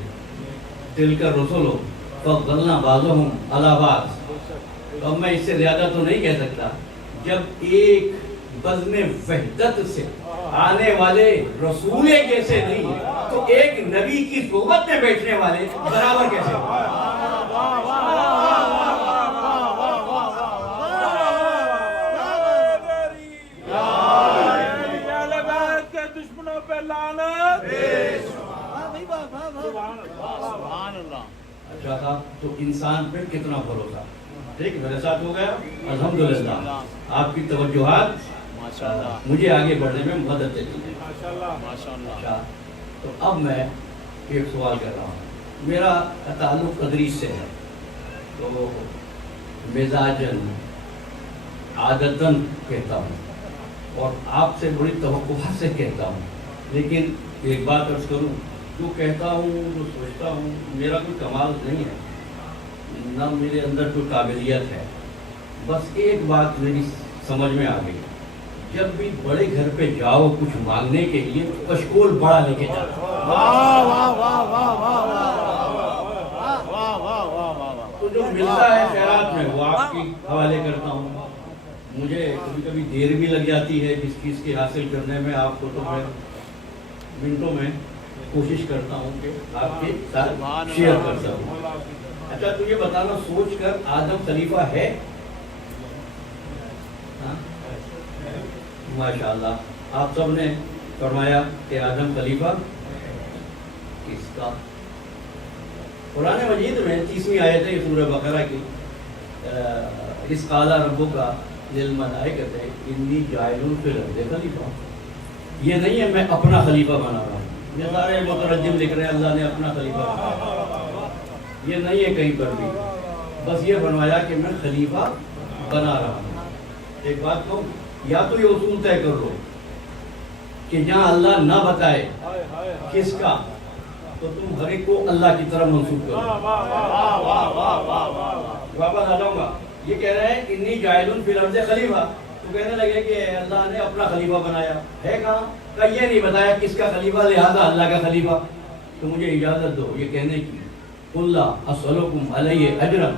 تلک الرسل فضلنا بعضهم علی بعض. اب میں اس سے زیادہ تو نہیں کہہ سکتا. جب ایک بزم وحدت سے آنے والے رسول جیسے نہیں تو ایک نبی کی صحبت میں بیٹھنے والے برابر کیسے؟ اچھا تھا تو انسان پہ کتنا بھروسہ. ٹھیک میرے ساتھ ہو گیا. الحمدللہ آپ کی توجہات مجھے آگے بڑھنے میں مدد دیتی ہیں. اچھا تو اب میں ایک سوال کر رہا ہوں. میرا تعلق تدریس سے ہے تو مزاجن عادتاً کہتا ہوں اور آپ سے بڑی توقعات سے کہتا ہوں. لیکن ایک بات عرض کروں، جو کہتا ہوں جو سوچتا ہوں میرا کوئی کمال نہیں ہے، نہ میرے اندر کوئی قابلیت ہے. بس ایک بات میری سمجھ میں آ گئی، جب بھی بڑے گھر پہ جاؤ کچھ مانگنے کے لیے کشکول بڑا لے کے جاؤ. تو جو ملتا ہے خیرات میں وہ آپ کی حوالے کرتا ہوں. مجھے کبھی کبھی دیر بھی لگ جاتی ہے جس چیز کی حاصل کرنے میں آپ کو، تو میں منٹوں میں کوشش کرتا ہوں کہ آپ کے ساتھ شیئر کر سکوں. اچھا تو یہ بتانا، سوچ کر آدم خلیفہ ہے؟ ماشاءاللہ آپ سب نے فرمایا کہ آدم خلیفہ کس کا. قرآن مجید میں 30ویں آیت ہے سورہ بقرہ کی، اس قال ربک للملائکۃ انی جاعل فی الارض خلیفہ. یہ نہیں ہے میں اپنا خلیفہ بنا رہا ہوں. یہ سارے مترجم لکھ رہے ہیں اللہ نے اپنا خلیفہ بنایا. یہ نہیں ہے کہیں پر بھی. بس یہ فرمایا کہ میں خلیفہ بنا رہا ہوں. ایک بات کہوں، یا تو یہ اصول طے کر لو کہ جہاں اللہ نہ بتائے کس کا تو تم ہر ایک کو اللہ کی طرف منسوب کرو. واپس آ جاؤں گا. یہ کہہ رہے ہیں انی جاعل فی الارض خلیفہ، تو کہنے لگے کہ اللہ نے اپنا خلیفہ بنایا ہے کہاں؟ کہ یہ نہیں بتایا کس کا خلیفہ، لہذا اللہ کا خلیفہ. تو مجھے اجازت دو یہ کہنے کی، قُلْ لَا أَسْأَلُكُمْ عَلَيْهِ أَجْرًا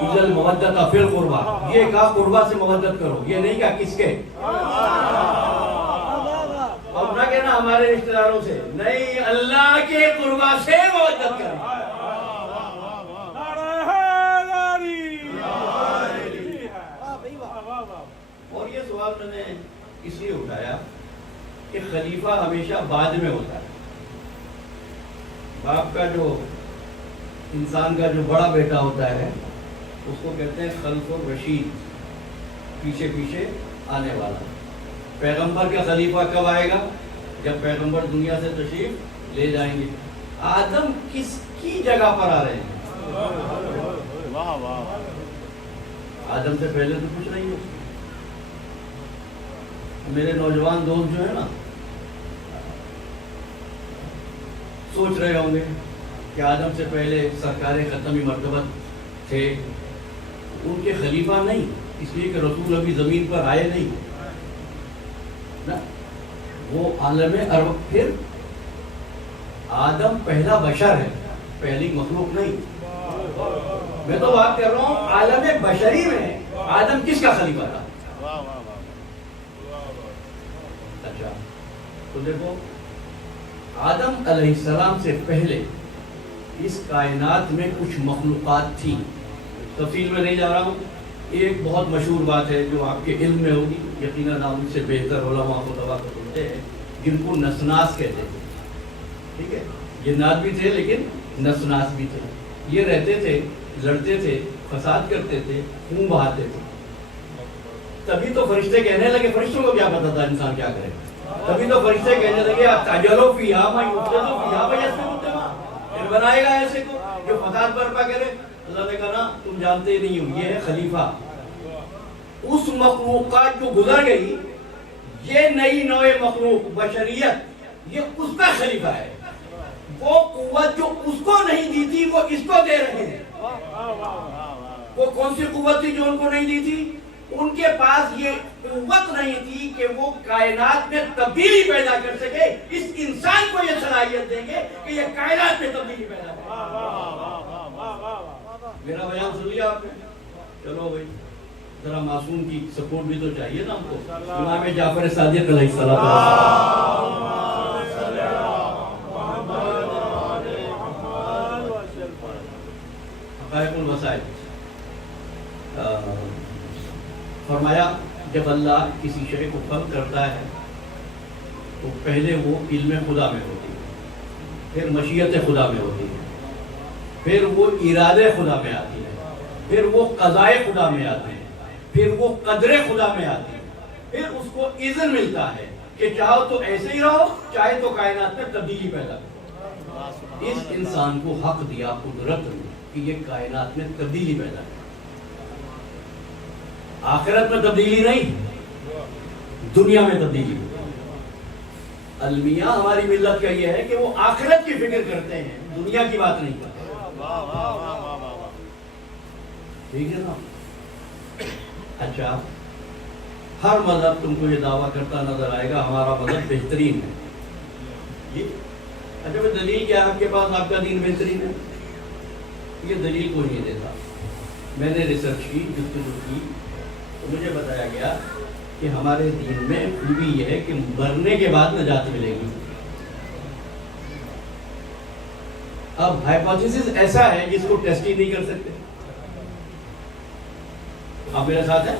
إِلَّا الْمَوَدَّةَ فِي الْقُرْبَى. یہ کہا قربہ سے مودت کرو، یہ نہیں کہا کس کے. اب نہ کہنا ہمارے رشتہ داروں سے، نہیں، اللہ کے قربہ سے مودت کرو. اور یہ سوال میں نے اس لیے اٹھایا کہ خلیفہ ہمیشہ بعد میں ہوتا ہے. باپ کا جو انسان کا جو بڑا بیٹا ہوتا ہے اس کو کہتے ہیں خلف الرشید، پیچھے پیچھے آنے والا. پیغمبر کا خلیفہ کب آئے گا؟ جب پیغمبر دنیا سے تشریف لے جائیں گے. آدم کس کی جگہ پر آ رہے ہیں؟ آدم سے پہلے تو کچھ نہیں ہے. میرے نوجوان دوست جو ہے نا سوچ رہے ہوں گے کہ آدم سے پہلے سرکار ختمی مرتبت تھے، ان کے خلیفہ نہیں، اس لیے کہ رسول ابھی زمین پر آئے نہیں نا. وہ عالم ارب، پھر آدم پہلا بشر ہے، پہلی مخلوق نہیں. میں تو بات کر رہا ہوں عالم بشری میں آدم کس کا خلیفہ تھا؟ اچھا تو دیکھو، آدم علیہ السلام سے پہلے اس کائنات میں کچھ مخلوقات تھی. تفصیل میں نہیں جا رہا ہوں. ایک بہت مشہور بات ہے جو آپ کے علم میں ہوگی، یقیناً آپ ان سے بہتر علماء کو دوا کو سنتے ہیں، جن کو نسناس کہتے تھے. ٹھیک ہے، جنات بھی تھے لیکن نسناس بھی تھے. یہ رہتے تھے، لڑتے تھے، فساد کرتے تھے، خون بہاتے تھے. تبھی تو فرشتے کہنے لگے، فرشتوں کو کیا پتا تھا انسان کیا کرے، تبھی تو فرشتے کہنے لگے تجلو فیہا ما یفسدو فیہا ویسفک الدماء، پھر بنائے گا ایسے کو جو فساد برپا کرے. اللہ نے کہا تم جانتے نہیں ہو، یہ ہے خلیفہ. اس مخلوقات جو گزر گئی، یہ نئی نوع مخلوق بشریت، یہ اس کا خلیفہ ہے. وہ قوت جو اس کو نہیں دی تھی وہ اس کو دے رہے ہیں. وہ کون سی قوت تھی جو ان کو نہیں دی تھی؟ ان کے پاس یہ قوت نہیں تھی کہ وہ کائنات میں تبدیلی پیدا کر سکے. اس انسان کو یہ صلاحیت دیں گے کہ یہ کائنات میں تبدیلی پیدا کرے. میرا بیان سن لیا آپ نے؟ چلو بھائی، ذرا معصوم کی سپورٹ بھی تو چاہیے نا ہم کو. امام جعفر صادق علیہ السلام، حقائق الوسائل، فرمایا جب اللہ کسی شے کو خلق کرتا ہے تو پہلے وہ علم خدا میں ہوتی ہے، پھر مشیت خدا میں ہوتی ہے، پھر وہ ارادے خدا میں آتی ہے، پھر وہ قضائے خدا میں آتی ہے، پھر وہ قدر خدا میں آتی ہے، پھر اس کو اذن ملتا ہے کہ چاہو تو ایسے ہی رہو، چاہے تو کائنات میں تبدیلی پیدا کرو. اس انسان کو حق دیا قدرت نے کہ یہ کائنات میں تبدیلی پیدا کرے. آخرت میں تبدیلی نہیں، دنیا میں تبدیلی. المیاں ہماری ملت کا یہ ہے کہ وہ آخرت کی فکر کرتے ہیں، دنیا کی بات نہیں کرتے. ٹھیک ہے نا؟ اچھا، ہر مذہب تم کو یہ دعویٰ کرتا نظر آئے گا ہمارا مذہب بہترین ہے. اچھا میں دلیل کیا آپ کے پاس آپ کا دین بہترین ہے؟ یہ دلیل کوئی نہیں دیتا. میں نے ریسرچ کی، جستجو کی، تو مجھے بتایا گیا کہ ہمارے دین میں خوبی یہ ہے کہ مرنے کے بعد نجات ملے گی. اب ہائپوتھیسس ایسا ہے جس کو ٹیسٹ ہی نہیں کر سکتے. آپ میرے ساتھ ہیں؟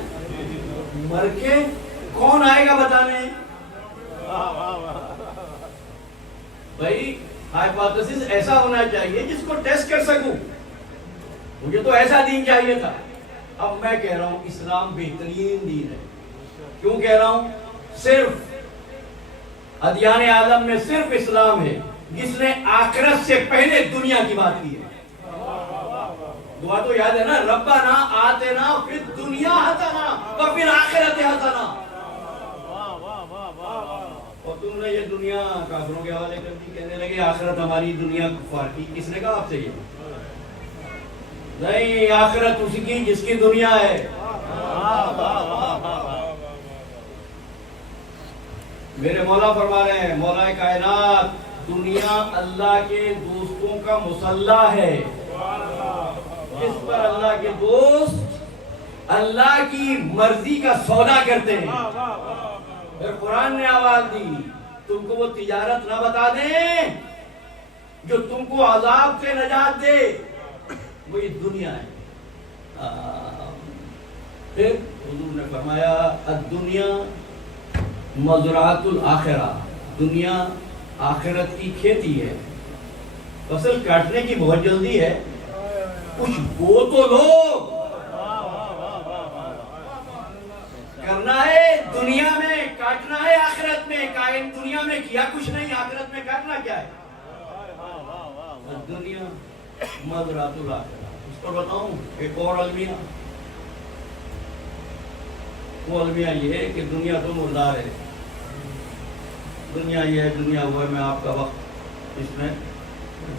مر کے کون آئے گا بتانے؟ بھائی ہائپوتھیسس ایسا ہونا چاہیے جس کو ٹیسٹ کر سکوں. مجھے تو ایسا دین چاہیے تھا. اب میں کہہ رہا ہوں اسلام بہترین دین ہے. کیوں کہہ رہا ہوں؟ صرف ادیان عالم میں صرف اسلام ہے جس نے آخرت سے پہلے دنیا کی بات کی ہے. دعا تو یاد ہے نا، ربنا آتنا فی الدنیا حسنہ وفی الآخرۃ حسنہ. اور تم نے یہ دنیا کافروں کے حوالے کر دی، کہنے لگے آخرت ہماری، دنیا کفار کی. کس نے کہا آپ سے یہ؟ نہیں، آخرت اسی کی جس کی دنیا ہے. میرے مولا فرما رہے ہیں، مولا کائنات، دنیا اللہ کے دوستوں کا مسلح ہے، جس پر اللہ کے دوست اللہ کی مرضی کا سودا کرتے ہیں۔ پھر قرآن نے آواز دی، تم کو وہ تجارت نہ بتا دیں جو تم کو عذاب سے نجات دے، وہ یہ دنیا ہے۔ پھر حضور نے فرمایا الدنیا مزرعۃ الآخرہ، دنیا آخرت کی کھیتی ہے، فصل کاٹنے کی بہت جلدی ہے، کچھ بو تو لو، کرنا ہے دنیا میں، کاٹنا ہے آخرت میں، کائن دنیا میں کیا کچھ نہیں، آخرت میں کاٹنا کیا ہے؟ دنیا مزرعۃ الآخرہ۔ اس پر بتاؤں ایک اور المیہ، وہ المیہ یہ ہے کہ دنیا تو مردار ہے، دنیا یہ ہے، دنیا وہ ہے، میں آپ کا وقت اس میں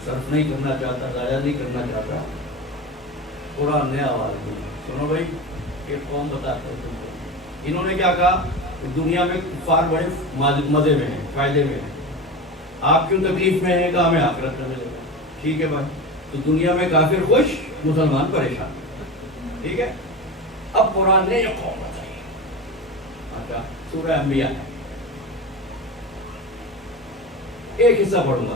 صرف نہیں کرنا چاہتا، ضائع نہیں کرنا چاہتا۔ قرآن نے آواز دی، سنو بھائی، ایک قوم بتاتا ہے تم کو، انہوں نے کیا کہا کہ دنیا میں کفار بڑے مزے میں ہیں، فائدے میں ہیں، آپ کیوں تکلیف میں ہیں؟ کہا ہمیں آخرت میں ملے گا۔ ٹھیک ہے بھائی، تو دنیا میں کافر خوش، مسلمان پریشان، ٹھیک ہے۔ اب قرآن نے یہ قوم بتائی، اچھا سورہ انبیاء ہے، ایک حصہ پڑھوں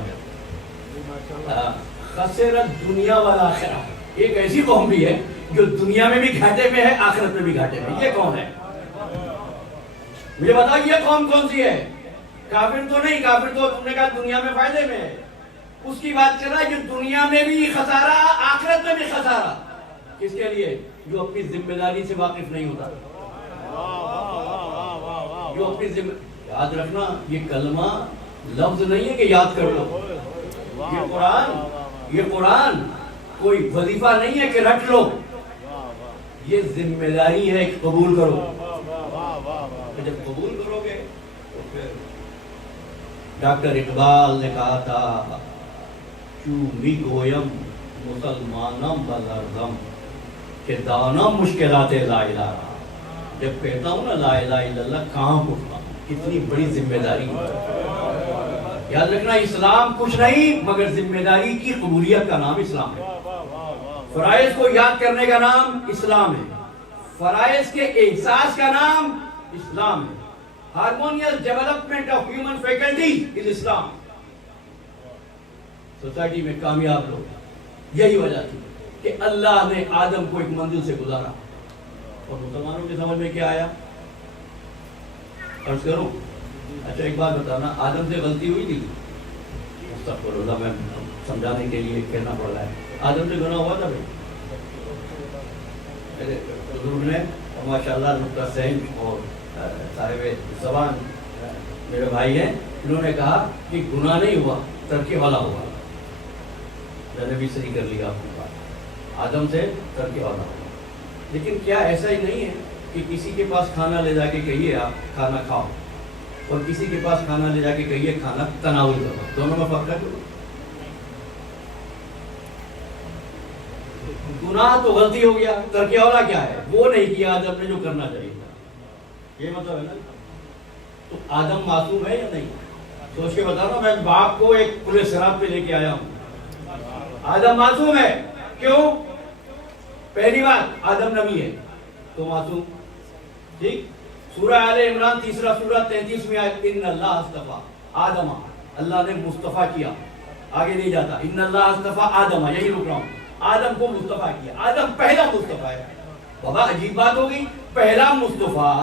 گا، خسرت دنیا والآخرہ، ایک ایسی قوم بھی ہے جو دنیا میں بھی گھاٹے میں ہے، آخرت میں بھی گھاٹے میں۔ یہ کون ہے؟ مجھے بتاؤ یہ قوم کون سی ہے؟ کافر تو نہیں، کافر تو تم نے کہا دنیا میں فائدے میں ہے، اس کی بات کر رہا ہے جو دنیا میں بھی خسارہ، آخرت میں بھی خسارہ۔ کس کے لیے؟ جو اپنی ذمہ داری سے واقف نہیں ہوتا، جو اپنی ذمہ، یاد رکھنا یہ کلمہ لفظ نہیں ہے کہ یاد کر لو، یہ قرآن کوئی وظیفہ نہیں ہے کہ رٹ لو، یہ ذمہ داری ہے کہ قبول کرو۔ جب قبول کرو گے تو پھر ڈاکٹر اقبال نے کہا تھا چومی گویم مسلمانم بلردم کہ دانم مشکلات لا الہ، جب کہتا ہوں نا لا الہ الا اللہ کہاں اٹھتا ہوں، کتنی بڑی ذمہ داری ہے۔ یاد رکھنا اسلام کچھ نہیں مگر ذمہ داری کی قبولیت کا نام اسلام ہے۔ فرائض کو یاد کرنے کا نام اسلام ہے، فرائض کے احساس کا نام اسلام ہے۔ Harmonious development of human faculty is Islam. Society میں کامیاب لوگ، یہی وجہ تھی کہ اللہ نے آدم کو ایک منزل سے گزارا، اور مسلمانوں کی سمجھ میں کیا آیا؟ عرض کروں؟ اچھا ایک بات بتانا، آدم سے غلطی ہوئی تھی؟ استغفر اللہ، میں سمجھانے کے لیے کہنا پڑ رہا ہے، آدم سے گناہ ہوا تھا بھائی؟ حضور نے ماشاءاللہ نقطہ سین اور صاحب زبان میرے بھائی ہیں، انہوں نے کہا کہ گناہ نہیں ہوا، ترک والا ہوا۔ میں نے بھی صحیح کر لیا آپ کی بات، آدم سے ترک والا ہوا۔ لیکن کیا ایسا ہی نہیں ہے کہ کسی کے پاس کھانا لے جا کے کہیے آپ کھانا کھاؤ، اور کسی کے پاس کھانا لے جا کے کہیے کھانا تناول کرو، دونوں میں فرق ہے؟ گناہ تو غلطی ہو گیا، ترک اولا کیا ہے؟ وہ نہیں کیا آدم نے جو کرنا چاہیے تھا، یہ مطلب ہے نا۔ تو آدم معصوم ہے یا نہیں؟ سوچ کے بتا رہا ہوں، میں باپ کو ایک پورے صراط پہ لے کے آیا ہوں۔ آدم معصوم ہے، کیوں؟ پہلی بات آدم نبی ہے تو معصوم، ٹھیک؟ سورہ آل عمران تیسرا سورہ 33 آیت، ان اللہ اصطفیٰ آدم، اللہ نے مصطفیٰ کیا، آگے نہیں جاتا، ان اللہ اصطفیٰ آدم، یہی رک رہا ہوں، آدم کو مصطفیٰ کیا، آدم پہلا مصطفیٰ ہے۔ بابا عجیب بات ہو گئی، پہلا مصطفیٰ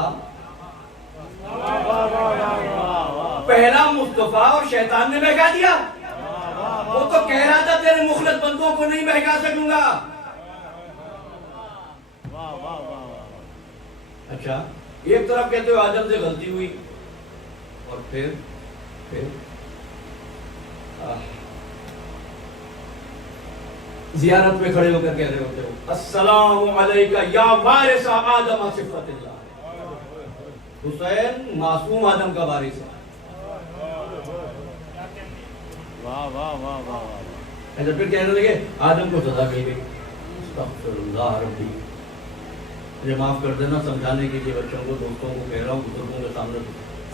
اور شیطان نے بہکا دیا۔ وہ تو کہہ رہا تھا تیرے مخلص بندوں کو نہیں بہکا سکوں گا۔ اچھا ایک طرف کہتے ہو آدم سے غلطی ہوئی، اور پھر زیارت میں کھڑے ہو کر کہہ رہے ہوتے ہو السلام علیکہ یا وارث آدم صفت اللہ، حسین معصوم آدم کا وارث ہے۔ پھر کہنے لگے آدم کو سزا مل گئی، استغفر اللہ ربی، مجھے معاف کر دینا، سمجھانے کے لیے بچوں کو، دوستوں کو کہہ رہا ہوں، بزرگوں کے سامنے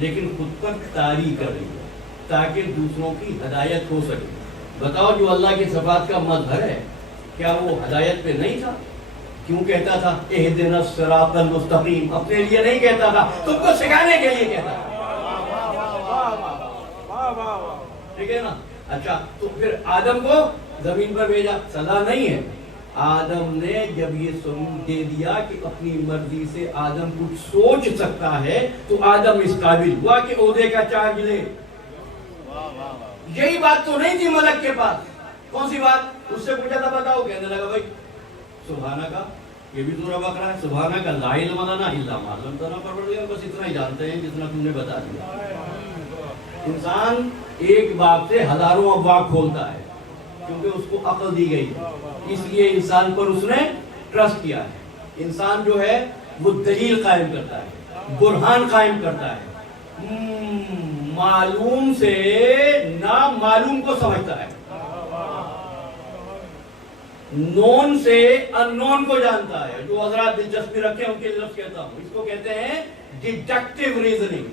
لیکن خود پر طاری کر رہی ہے تاکہ دوسروں کی ہدایت ہو سکے. بتاؤ جو اللہ کی صفات کا مظہر ہے کیا وہ ہدایت پہ نہیں تھا؟ کیوں کہتا تھا اہدنا الصراط المستقیم؟ اپنے لیے نہیں کہتا تھا، تم کو سکھانے کے لیے کہتا تھا. ٹھیک ہے نا؟ اچھا تو پھر آدم کو زمین پر بھیجا، سزا نہیں ہے. آدم نے جب یہ ثبوت دے دیا کہ اپنی مرضی سے آدم کچھ سوچ سکتا ہے تو آدم اس قابل ہوا کہ عہدے کا چارج لے. یہی بات تو نہیں تھی ملک کے پاس. کون سی بات؟ اس سے پوچھا تھا بتاؤ، کہنے لگا بھائی سبحانہ کا، یہ بھی سورہ بقرہ ہے، سبحانہ کا لا علم لنا الا ما علمتنا، پروردگار بس اتنا ہی جانتے ہیں جتنا تم نے بتا دیا. انسان ایک باب سے ہزاروں ابواب کھولتا ہے کیونکہ اس کو عقل دی گئی ہے، اس لیے انسان پر اس نے ٹرسٹ کیا ہے. انسان جو ہے وہ دلیل قائم کرتا ہے، برہان قائم کرتا ہے، معلوم سے نامعلوم کو سمجھتا ہے، نون سے ان نون کو جانتا ہے. جو حضرات دلچسپی رکھیں ان کے لفظ کہتا ہوں، اس کو کہتے ہیں ڈیڈکٹیو ریزننگ.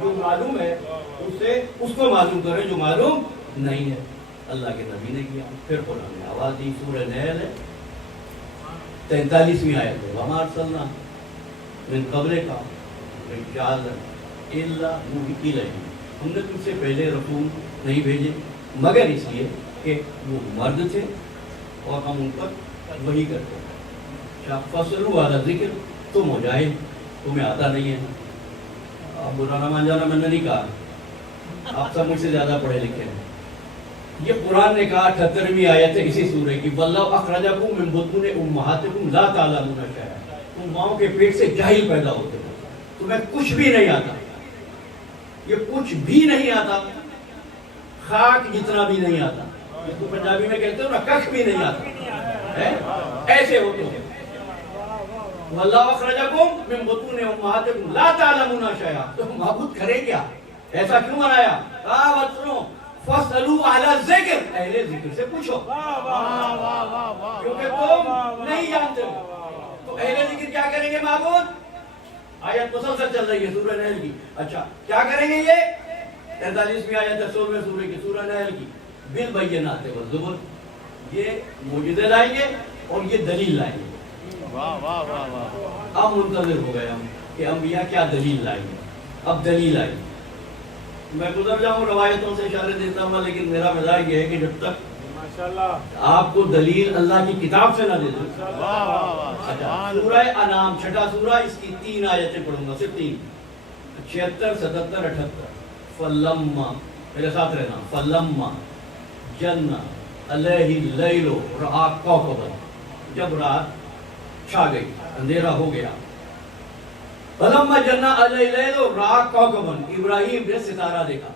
جو معلوم ہے اس سے اس کو معلوم کرے جو معلوم نہیں ہے. اللہ کے نبی نے کیا. پھر قرآن نے آواز دی، سورہ نحل ہے 43ویں آیت ہے، وَمَا أَرْسَلْنَا مِن قَبْلِكَ رِجَالًا إِلَّا نُوحِي إِلَيْهِمْ، ہم نے تم سے پہلے رسول نہیں بھیجے مگر اس لیے کہ وہ مرد تھے اور ہم ان پر وحی کرتے ہیں. فَصْلُوا عَلَى الذِّكْرِ، تم ہو جائے، تمہیں آتا نہیں ہے. آپ برا نہ مان جانا، میں نے نہیں کہا، آپ سب مجھ سے زیادہ پڑھے لکھے ہیں. یہ قرآن نے کہا 78ویں آیت ہے اسی سورہ کی، وَاللَّهُ أَخْرَجَكُم مِّن بُطُونِ أُمَّهَاتِكُمْ لَا تَعْلَمُونَ شَيْئًا، تم ماؤں کے پیٹ سے جاہل پیدا ہوتے ہو، تمہیں کچھ بھی نہیں آتا. یہ کچھ بھی نہیں آتا، خاک جتنا بھی نہیں آتا، جس کو پنجابی میں کہتے ہو نا کچھ بھی نہیں آتا، ایسے ہوتے ہو. وَاللَّهُ أَخْرَجَكُم مِّن بُطُونِ أُمَّهَاتِكُمْ لَا تَعْلَمُونَ شَيْئًا، تم معبود کرے کیا؟ ایسا کیوں بنایا؟ فَاسْأَلُوا أَهْلَ الذِّكْرِ، اہل ذکر سے پوچھو، کیونکہ تم نہیں جانتے ہو. تو اہل ذکر کیا کریں گے معبود؟ آیت مسلسل چل رہی ہے سورہ نحل کی. اچھا کیا کریں گے؟ یہ 43ویں آیت ہے 16ویں سورہ کی، سورہ نحل کی، بالبینات والزبر، یہ معجزے لائیں گے اور یہ دلیل لائیں گے. اب منتظر ہو گئے ہم کہ انبیاء کیا دلیل لائیں گے. اب دلیل آئی، میں گزر جاؤں روایتوں سے اشارے دیتا ہوں، لیکن میرا مزاج یہ ہے کہ جب تک آپ کو دلیل اللہ کی کتاب سے نہ دے دوں. سورہ انعام 6واں سورہ، اس کی 3 آیتیں پڑھوں گا، صرف 3، 76 77 78. فلما، میرے ساتھ رہنا، فلما جن علیہ اللیل رأى کوكبا، جب رات چھا گئی، اندھیرا ہو گیا. فلما جن علیہ اللیل رأى کوكبا، ابراہیم نے ستارہ دیکھا،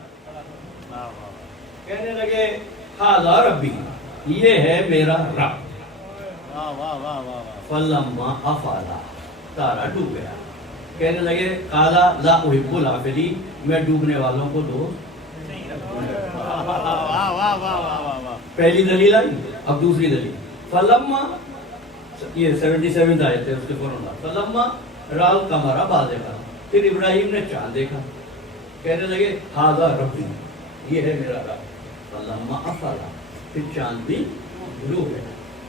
کہنے لگے ھذا ربی، یہ ہے میرا رب. فلما افالا، تارا ڈوب گیا، کہنے لگے قال لا احب الافلین، میں ڈوبنے والوں کو دوست. پہلی دلیل آئی، اب دوسری دلیل. فلما، یہ 77 آیت ہے اس کے فوراً بعد. فلما رأى القمر بازغا، پھر ابراہیم نے چاند دیکھا، کہنے لگے ھذا ربی، یہ ہے میرا رب. فلما افالا، پھر چاند بھی غروب ہے.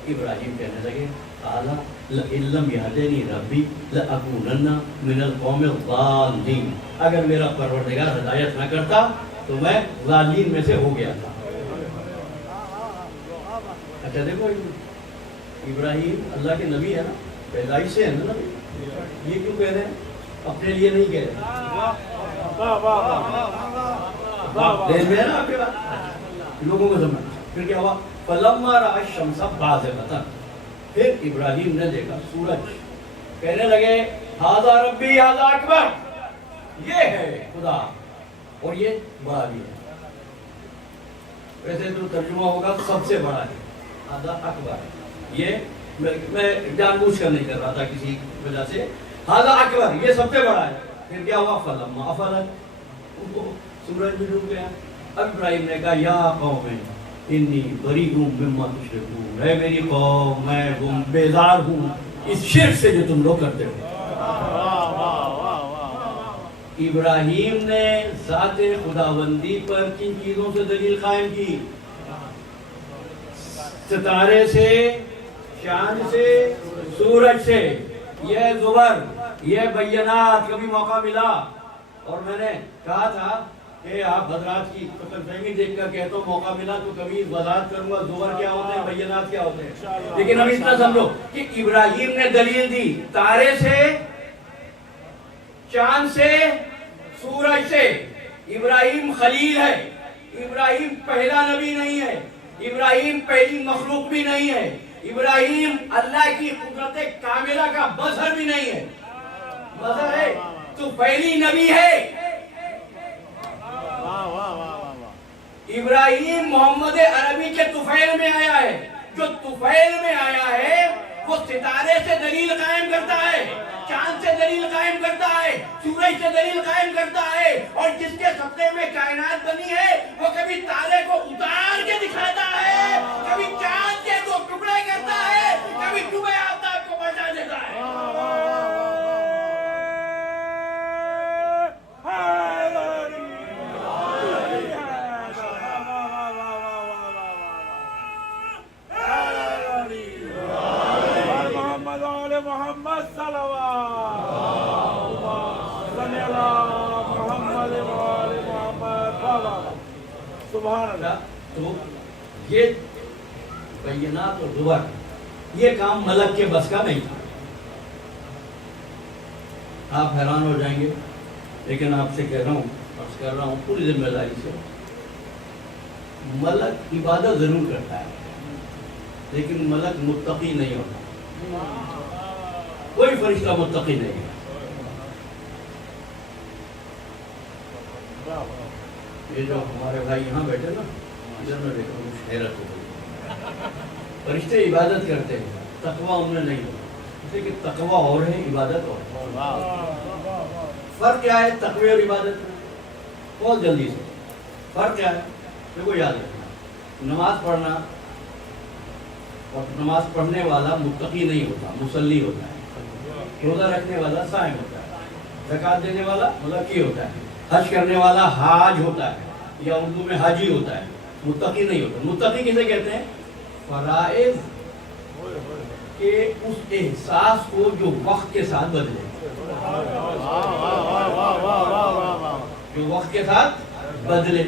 ابراہیم کہنے لگے قال لئن لم يهدني ربي لأكونن من القوم الضالين، اگر میرا پروردگار ہدایت نہ کرتا تو میں ضالین میں سے ہو گیا تھا. اچھا دیکھو ابراہیم اللہ کے نبی ہے نا، پیدائش سے ہے نا نبی. یہ کیوں کہہ رہے ہیں؟ اپنے لیے نہیں کہہ رہے، دین میں ہے نا آپ کے بات، لوگوں کو سمجھ. پھر کیا ہوا؟ فلما رأى الشمس بازغة، پھر ابراہیم نے دیکھا سورج، کہنے لگے ھذا ربی ھذا اکبر، یہ ہے خدا اور یہ بڑا بھی ہے. ویسے تو ترجمہ ہوگا سب سے بڑا ہے، ھذا اکبر. یہ میں جان بوجھ کر نہیں کر رہا تھا کسی وجہ سے. ھذا اکبر، یہ سب سے بڑا ہے. پھر کیا ہوا؟ فلما افلت، سورج بھی ڈوب گیا. اب ابراہیم نے کہا یا قوم انی بریء مما تشرکون، اے میری قوم میں بیزار ہوں اس شرک سے جو تم لوگ کرتے ہو. ابراہیم نے ذات خداوندی پر کن چیزوں سے دلیل قائم کی؟ ستارے سے، چاند سے، سورج سے، یہ زبر، یہ بینات. کبھی موقع ملا اور میں نے کہا تھا کہ آپ حضرات کی فکر فہمی دیکھ کر کہتا ہوں موقع ملا تو کبھی وضاحت کروں گا زبر کیا ہوتے ہیں، بینات کیا ہوتے ہیں. لیکن اب اتنا سمجھو کہ ابراہیم نے دلیل دی تارے سے، چاند سے، سورج سے. ابراہیم خلیل ہے، ابراہیم پہلا نبی نہیں ہے، ابراہیم پہلی مخلوق بھی نہیں ہے، ابراہیم اللہ کی قدرت کاملہ کا بظہر بھی نہیں ہے. بظہر ہے تو پہلی نبی ہے. ابراہیم محمد عربی کے طفیل میں آیا ہے. جو طفیل میں آیا ہے وہ ستارے سے دلیل قائم کرتا ہے، چاند سے دلیل قائم کرتا ہے، سورج سے دلیل قائم کرتا ہے. اور جس کے صدقے میں کائنات بنی ہے وہ کبھی تارے کو اتار کے دکھاتا ہے، کبھی چاند کے دو ٹکڑے کرتا ہے، کبھی ڈوبے آفتاب کو بچا دیتا ہے. محمد صلوات محمد سبحان اللہ. تو یہ بینات اور زبر یہ کام ملک کے بس کا نہیں تھا. آپ حیران ہو جائیں گے لیکن آپ سے کہہ رہا ہوں، عرض کر رہا ہوں پوری ذمہ داری سے، ملک عبادت ضرور کرتا ہے لیکن ملک متقی نہیں ہوتا. کوئی فرشتہ متقی نہیں ہے. یہ جو ہمارے بھائی یہاں بیٹھے نا، ادھر میں دیکھا کچھ حیرت ہو گئی. فرشتے عبادت کرتے ہیں، تقویٰ ان میں نہیں ہوتا. کہ تقویٰ اور ہے، عبادت اور. فرق کیا ہے تقوی اور عبادت میں؟ بہت جلدی سے فرق کیا ہے دیکھو یاد رکھنا. نماز پڑھنا اور نماز پڑھنے والا متقی نہیں ہوتا، مصلی ہوتا ہے. روزہ رکھنے والا صائم ہوتا ہے. زکات دینے والا متقی ہوتا ہے. حج کرنے والا حاج ہوتا ہے یا اردو میں حاجی ہوتا ہے، متقی نہیں ہوتا. متقی کسے کہتے ہیں؟ فرائض کے اس احساس کو جو وقت کے ساتھ بدلے، جو وقت کے ساتھ بدلے.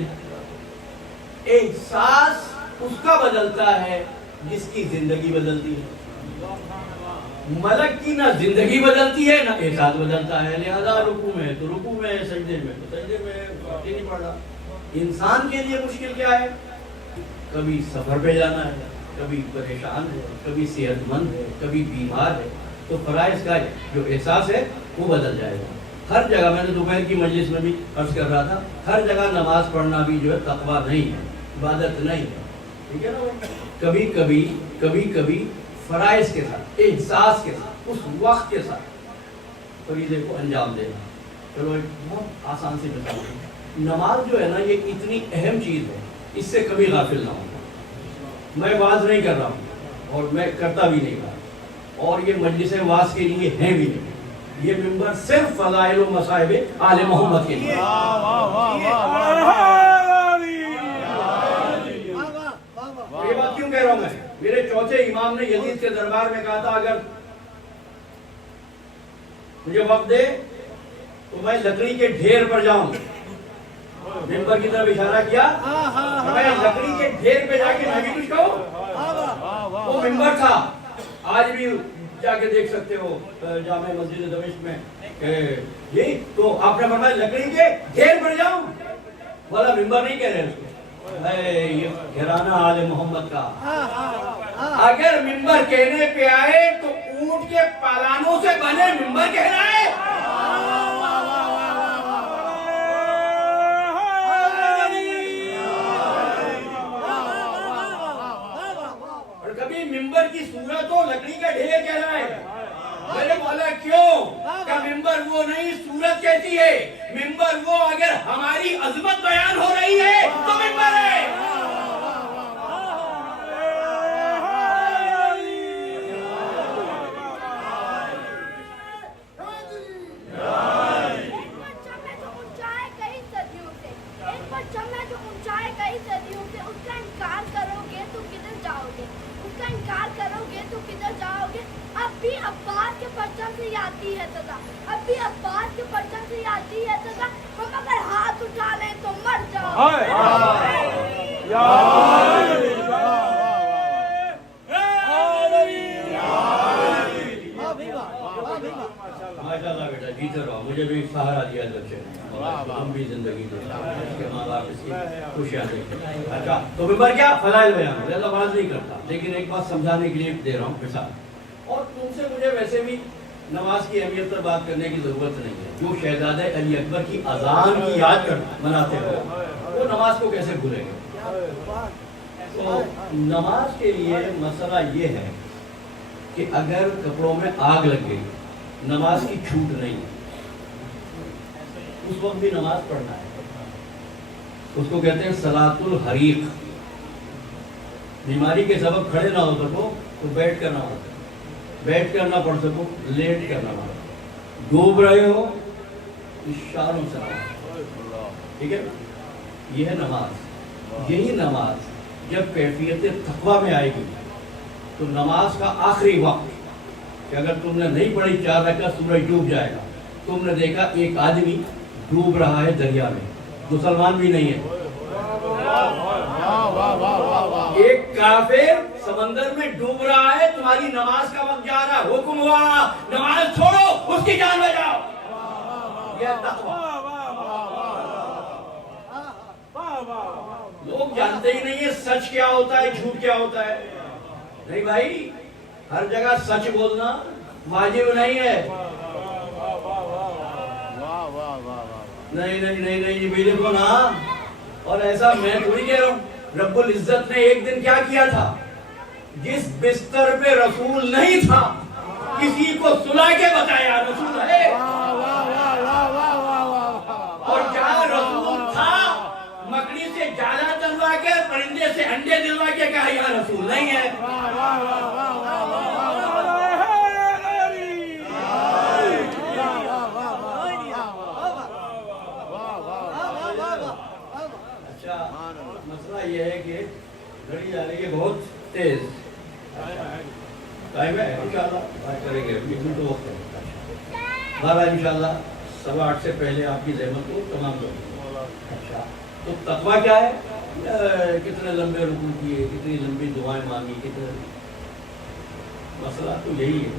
احساس اس کا بدلتا ہے جس کی زندگی بدلتی ہے. ملک کی نہ زندگی بدلتی ہے نہ احساس بدلتا ہے. لہذا رکوع میں تو رکوع میں، سجدے میں تو سجدے میں نہیں پڑھ رہا. انسان کے لیے مشکل کیا ہے؟ کبھی سفر پہ جانا ہے، کبھی پریشان ہے، کبھی صحت مند ہے، کبھی بیمار ہے. تو فرائض کا جو احساس ہے وہ بدل جائے گا. ہر جگہ میں نے دوپہر کی مجلس میں بھی عرض کر رہا تھا، ہر جگہ نماز پڑھنا بھی جو ہے تقویٰ نہیں ہے، عبادت نہیں ہے. ٹھیک ہے نا؟ کبھی کبھی فرائض کے ساتھ، احساس کے ساتھ، اس وقت کے ساتھ فریضے کو انجام دینا. چلو ایک بہت آسان سی مثال ہے. نماز جو ہے نا یہ اتنی اہم چیز ہے، اس سے کبھی غافل نہ ہوں. میں واز نہیں کر رہا ہوں اور میں کرتا بھی نہیں رہا، اور یہ مجلس واز کے لیے ہیں بھی نہیں. یہ ممبر صرف فضائل و مصائب آل محمد کے لیے. یہ بات کیوں کہہ رہا ہوں میں؟ میرے چوتھے امام نے یزید کے دربار میں کہا تھا اگر مجھے وقت دے تو میں لکڑی کے ڈھیر پر جاؤں. ممبر کی طرف اشارہ کیا، میں لکڑی کے ڈھیر پہ جا کے میں بھی کچھ کہوں. وہ ممبر تھا، آج بھی جا کے دیکھ سکتے ہو جامع مسجد دمشق میں. یہی تو آپ نے فرمایا لکڑی کے ڈھیر پر جاؤں، والا ممبر نہیں کہہ رہے اس کو. یہ گھرانہ آل محمد کا اگر ممبر کہنے پہ آئے تو اونٹ کے پالانوں سے بنے ممبر کہہ رہا ہے. اور کبھی ممبر کی صورت ہو لکڑی کا ڈھیر کہہ رہا ہے. میرے مولا کیوں کہ ممبر وہ نہیں صورت کہتی ہے. ممبر وہ اگر ہماری عظمت بیان ہو رہی ہے تو ممبر ہے. انکار کروگے تو کدھر جاؤ گے؟ اب بھی عباس کے پرچم سے ہی آتی ہے سزا، اب بھی عباس کے پرچم سے ہی آتی ہے سزا، ہم اگر ہاتھ اٹھا لیں تو مر جاؤ۔ ماشاءاللہ بیٹا جیتے رہو، مجھے بھی سہارا دیا بچے تم بھی زندگی دے کہ ماں باپ اس کی خوشیاں دے۔ اچھا تو ممبر کیا فضائل بیان، زیادہ بات نہیں کرتا لیکن ایک بات سمجھانے کے لیے دے رہا ہوں مثال، اور تم سے مجھے ویسے بھی نماز کی اہمیت پر بات کرنے کی ضرورت نہیں ہے۔ جو شہزادہ علی اکبر کی اذان کی یاد مناتے ہو وہ نماز کو کیسے بھولیں گے؟ تو نماز کے لیے مسئلہ یہ ہے کہ اگر کپڑوں میں آگ لگ گئی نماز کی چھوٹ نہیں، اس وقت بھی نماز پڑھنا ہے۔ اس کو کہتے ہیں صلاۃ الحریق۔ بیماری کے سبب کھڑے نہ ہو سکو تو بیٹھ کر نہ ہو سکو، بیٹھ کر نہ پڑھ سکو لیٹ کر نہ پڑھ، ڈوب رہے ہو اشاروں سے ٹھیک ہے، یہ ہے نماز۔ یہی نماز جب کیفیت تقویٰ میں آئے گی تو نماز کا آخری وقت کہ اگر تم نے نہیں پڑھی 4 رکعت سورج ڈوب جائے گا، تم نے دیکھا ایک آدمی ڈوب رہا ہے دریا میں، مسلمان بھی نہیں ہے، ایک کافر سمندر میں ڈوب رہا ہے، تمہاری نماز کا وقت جا رہا ہے، حکم ہوا نماز چھوڑو اس کی جان بچاؤ۔ یہ تقویٰ لوگ جانتے ہی نہیں ہے سچ کیا ہوتا ہے جھوٹ کیا ہوتا ہے۔ نہیں بھائی، ہر جگہ سچ بولنا واجب نہیں ہے۔ نہیں نہیں نہیں نہیں میرے کو نا، اور ایسا میں تھوڑی کہہ رہا ہوں، رب العزت نے ایک دن کیا کیا تھا، جس بستر پہ رسول نہیں تھا کسی کو سلا کے بتایا رسول ہے، اور جہاں رسول تھا مکڑی سے جالا دلوا کے پرندے سے انڈے دلوا کے کہا یہاں رسول نہیں ہے۔ اچھا مسئلہ یہ ہے کہ گھڑی جا رہی ہے بہت تیز، ٹائم ہے انشاءاللہ بات کریں گے، تو وقت ہے بارہ انشاءاللہ 8:15 سے پہلے آپ کی زحمت کو تمام کروں۔ اچھا تو تقویٰ کیا ہے؟ کتنے لمبے رکوع کیے، کتنی لمبی دعائیں مانگی، کتنے، مسئلہ تو یہی ہے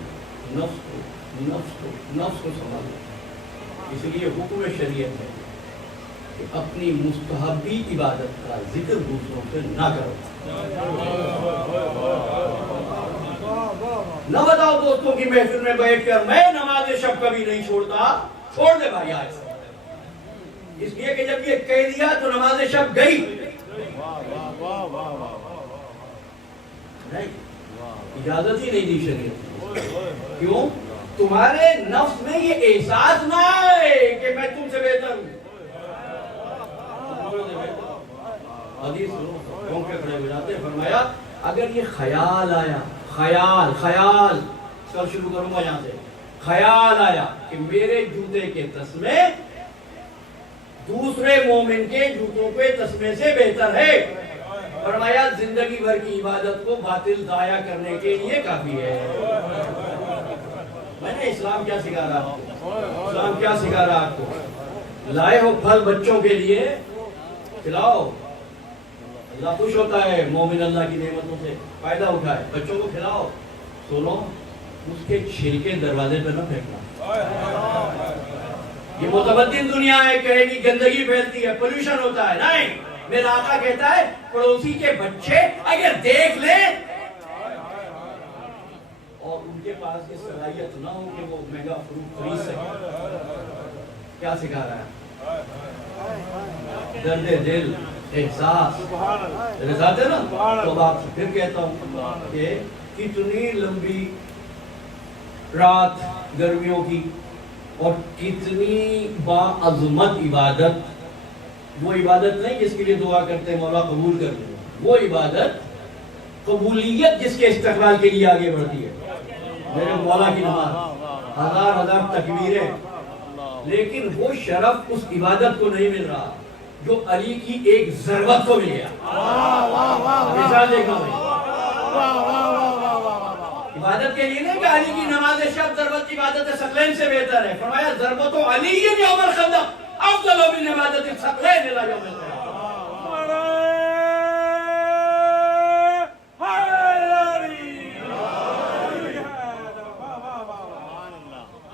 نفس کو سنبھالنا۔ اس لیے حکم شریعت ہے کہ اپنی مستحبی عبادت کا ذکر دوسروں سے نہ کرو، نہ بتاؤ دوستوں کی محفل میں بیٹھ کر میں نماز شب کبھی نہیں چھوڑتا، چھوڑ دے بھائی آج سے، اس لیے کہ جب یہ کہہ دیا تو نماز شب گئی نہیں، اجازت ہی نہیں دی شریعت۔ کیوں؟ تمہارے نفس میں یہ احساس نہ آئے کہ میں تم سے بہتر ہوں۔ حدیث کون کے کھڑے ہو جاتے ہیں، فرمایا اگر یہ خیال آیا، خیال کل شروع کروں گا یہاں سے، خیال آیا کہ میرے جوتے کے تسمے دوسرے مومن کے جوتوں پہ تسمے سے بہتر ہے، فرمایا زندگی بھر کی عبادت کو باطل ضائع کرنے کے لیے کافی ہے۔ میں نے اسلام کیا سکھا رہا آپ کو، اسلام کیا سکھا رہا آپ کو، لائے ہو پھل بچوں کے لیے کھلاؤ، اللہ خوش ہوتا ہے مومن اللہ کی نعمتوں سے فائدہ اٹھائے، بچوں کو کھلاؤ، سنو اس کے چھلکے دروازے پہ نہ پھینکنا۔ یہ متمدن دنیا ہے، کہے گی گندگی پھیلتی ہے، پولوشن ہوتا ہے، نہیں، میرا آقا کہتا ہے پڑوسی کے بچے اگر دیکھ لیں اور ان کے پاس یہ صلاحیت نہ ہو کہ وہ مہنگا فروٹ خرید سکے، کیا سکھا رہا ہے؟ درد دل، احساس، احساس ہے نا۔ تو آپ سے پھر کہتا ہوں کہ کتنی لمبی رات گرمیوں کی اور کتنی باعظمت عبادت، وہ عبادت نہیں جس کے لیے دعا کرتے ہیں مولا قبول کر دے، وہ عبادت قبولیت جس کے استقبال کے لیے آگے بڑھتی ہے۔ میرے مولا کی نماز، ہزار تکبیریں، لیکن وہ شرف اس عبادت کو نہیں مل رہا جو علی کی ایک ضربت کو مل گیا۔ مثال دیکھنا بھائی، عبادت کے لیے نہیں کہ علی کی نماز شب ضربت عبادت ثقلین سے بہتر ہے، فرمایا ضربت علی یوم الخندق افضل من عبادت الثقلین الی یوم القیامہ۔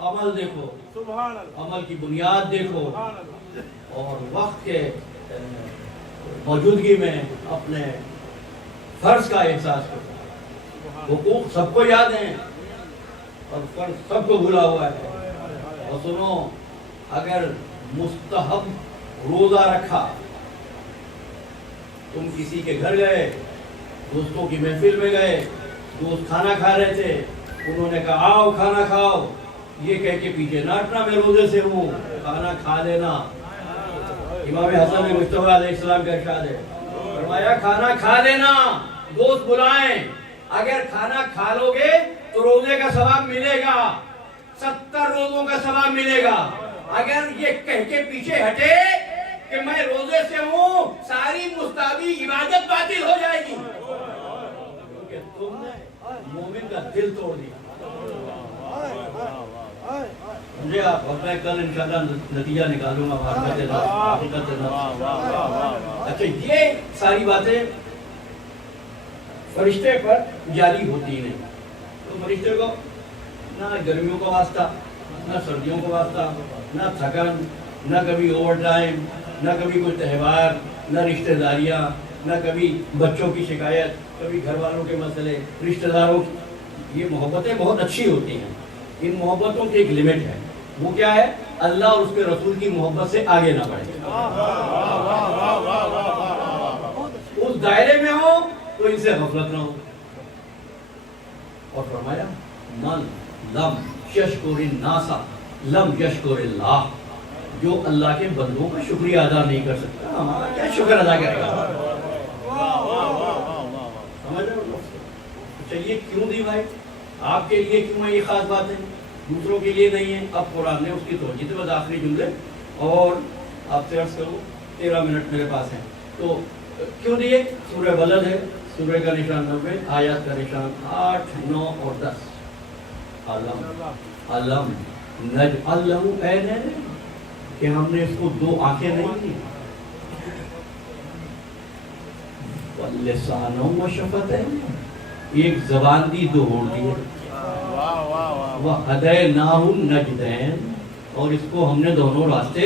عمل دیکھو، عمل کی بنیاد دیکھو، اور وقت کے موجودگی میں اپنے فرض کا احساس کرو۔ حقوق سب کو یاد ہیں اور فرض سب کو بھولا ہوا ہے۔ اور سنو، اگر مستحب روزہ رکھا، تم کسی کے گھر گئے، دوستوں کی محفل میں گئے، دوست کھانا کھا رہے تھے، انہوں نے کہا آؤ کھانا کھاؤ، یہ کہہ کے پیچھے نہ ہٹنا میں روزے سے ہوں، کھانا کھا لینا۔ امام حسن مصطفیٰ علیہ السلام کا ارشاد ہے، فرمایا کھانا کھا لینا، دوست بلائیں، اگر کھانا کھا لو گے تو روزے کا ثواب ملے گا، 70 روزوں کا ثواب ملے گا۔ اگر یہ کہہ کے پیچھے ہٹے کہ میں روزے سے ہوں، ساری مستحبی عبادت باطل ہو جائے گی، کیونکہ تم نے مومن کا دل توڑ دیا۔ مجھے اور میں کل انشاءاللہ نتیجہ نکالوں گا حقیقت نفس۔ اچھا، یہ ساری باتیں فرشتے پر جاری ہوتی ہیں، تو فرشتے کو نہ گرمیوں کا واسطہ، نہ سردیوں کا واسطہ، نہ تھکن، نہ کبھی اوور ٹائم، نہ کبھی کوئی تہوار، نہ رشتہ داریاں، نہ کبھی بچوں کی شکایت، کبھی گھر والوں کے مسئلے، رشتہ داروں کی۔ یہ محبتیں بہت اچھی ہوتی ہیں، ان محبتوں کی ایک لمٹ ہے، وہ کیا ہے؟ اللہ اور اس کے رسول کی محبت سے آگے نہ بڑھے، اس دائرے میں ہو تو ان سے غفلت نہ ہو۔ اور فرمایا من لم یشکر الناس لم یشکر اللہ، جو اللہ کے بندوں کا شکریہ ادا نہیں کر سکتا، ہمارا کیا شکر ادا کرے گا؟ سمجھ رہے ہو؟ چلیے کیوں دی بھائی، آپ کے لیے کیوں ہے یہ خاص بات ہے، دوسروں کے لیے نہیں ہے؟ اب قرآن نے اس کی توجہ دی، بس آخری جملے اور آپ سے عرض کروں 13 منٹ میرے پاس ہیں، تو کیوں دیے؟ سورہ بلد ہے، سورہ کا نشان 90، آیات کا نشان 8، 9 اور 10۔ علم نجعل لہ عینین، کہ ہم نے اس کو 2 آنکھیں نہیں دی، واللسان وشفتین، ایک زبان دی 2 ہونٹ دی، وَهَدَيْنَاهُ النَّجْدَيْنِ، اور اس کو ہم نے دونوں راستے۔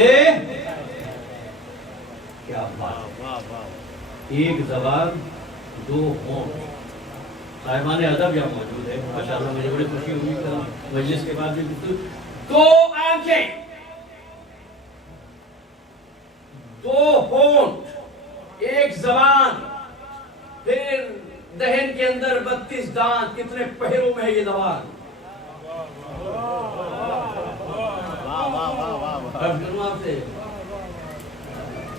کیا بات، ایک زبان 2 ہونٹ۔ صاحبان ادب یہاں موجود ہے، ماشاءاللہ مجھے بڑی خوشی ہوئی کہ مجلس کے بعد بھی 2 آنکھیں، 2 ہونٹ، ایک زبان، پھر دہن کے اندر 32 دانت، کتنے پہروں میں ہے یہ زبان۔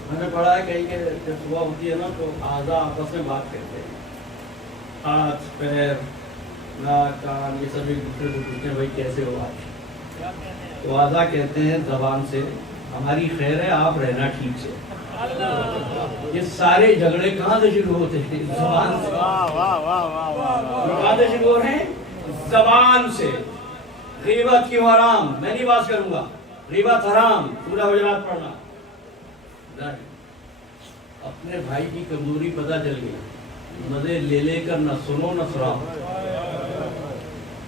میں نے پڑھا ہے کہیں کہ جب صبح ہوتی ہے نا تو اعضاء آپس میں بات کرتے ہیں، ہاتھ، پیر، ناک، کان، یہ سب ایک دوسرے سے پوچھتے ہیں بھائی کیسے ہو آج، تو اعضاء کہتے ہیں زبان سے ہماری خیر ہے، آپ رہنا ٹھیک سے۔ یہ سارے جھگڑے کہاں سے شروع ہوتے ہیں؟ زبان سے۔ کہاں سے شروع ہو رہے ہیں؟ زبان سے۔ غیبت کیوں حرام؟ میں نہیں بات کروں گا، غیبت حرام، سورہ حجرات پڑھنا۔ اپنے بھائی کی کمزوری پتہ چل گئی، مزے لے لے کر نہ سنو نہ سناؤ۔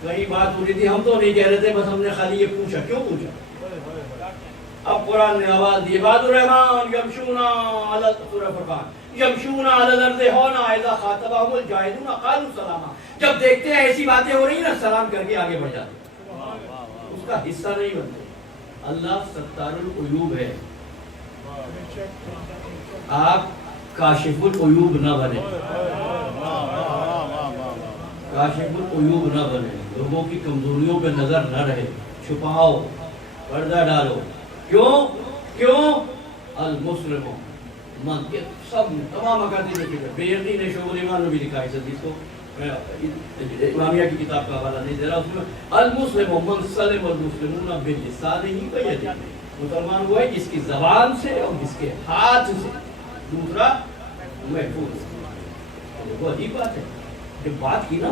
کئی بات ہو رہی تھی، ہم تو نہیں کہہ رہے تھے، بس ہم نے خالی یہ پوچھا، کیوں پوچھا؟ اب قرآن نے آواز دی، عباد الرحمن یمشون علی، سورہ فرقان، یمشون علی الارض ہونا اذا خاطبهم الجاہلون قالوا سلاما، جب دیکھتے ہیں ایسی باتیں ہو رہی ہیں نا، سلام کر کے آگے بڑھ جاتے ہیں، اس کا حصہ نہیں بنتے۔ اللہ ستار العیوب ہے، آپ کاشف العیوب نہ بنے، کاشف العیوب نہ بنے، لوگوں کی کمزوریوں پہ نظر نہ رہے، چھپاؤ، پردہ ڈالو۔ کیوں؟ المسلم من، کے سب تمام اکادمی میں بیعقی نے شعب الایمان میں بھی لکھا ہے، اس حدیث کو امامیہ کی کتاب کا حوالہ نہیں دے رہا، اس میں المسلم من سلم المسلمون بلسانہ ویدہ، مسلمان وہ ہے جس کی زبان سے اور جس کے ہاتھ سے دوسرا محفوظ ہے۔ وہ عجیب بات ہے، جب بات کی نا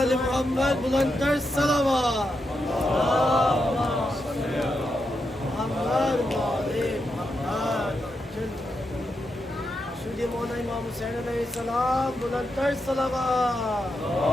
آل محمد بلندتر صلوات محمد شدی مولانا امام حسین علیہ السلام بلندتر صلوات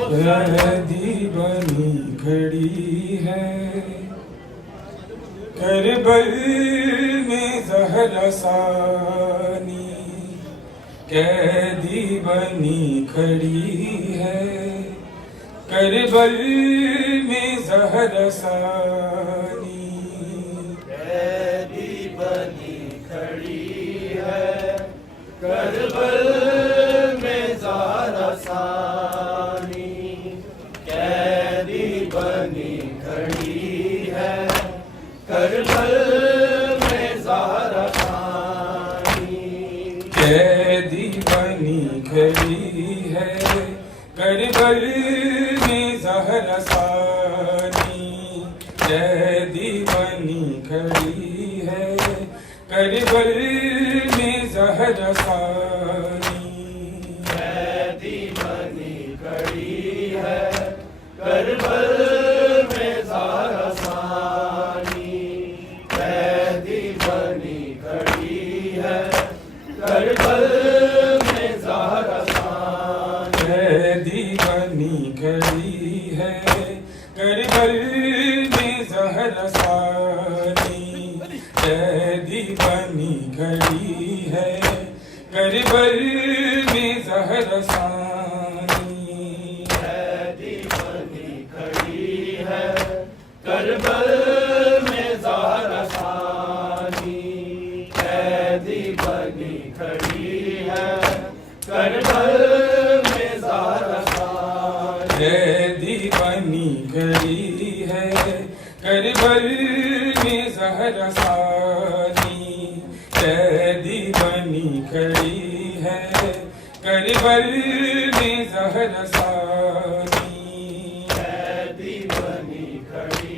مہدی بنی کھڑی ہے کربل میں زہرا ثانی، قیدی بنی کھڑی ہے کربل میں زہرا ثانی، قیدی بنی کھڑی ہے کربل میں زہرا ثانی، قیدی بنی کھڑی ہے کربل میں زہرا ثانی، قیدی بنی کھڑی ہے کربل میں زہرا ثانی، قیدی بنی کھڑی ہے کربل میں زہرا ثانی، قیدی بنی کھڑی ہے کربل میں زہرا ثانی، قیدی بنی کھڑی ہے کربل میں زہرا ثانی، قیدی بنی کھڑی ہے کربل میں زہرا ثانی، قیدی بنی کھڑی ہے کربل میں زہرا ثانی، قیدی بنی کھڑی ہے کربل میں زہرا ثانی، قیدی بنی کھڑی ہے کربل میں زہرا ثانی، قیدی بنی کھڑی ہے کربل میں زہرا ثانی، قیدی بنی کھڑی ہے کربل میں زہرا ثانی، قیدی بنی کھڑی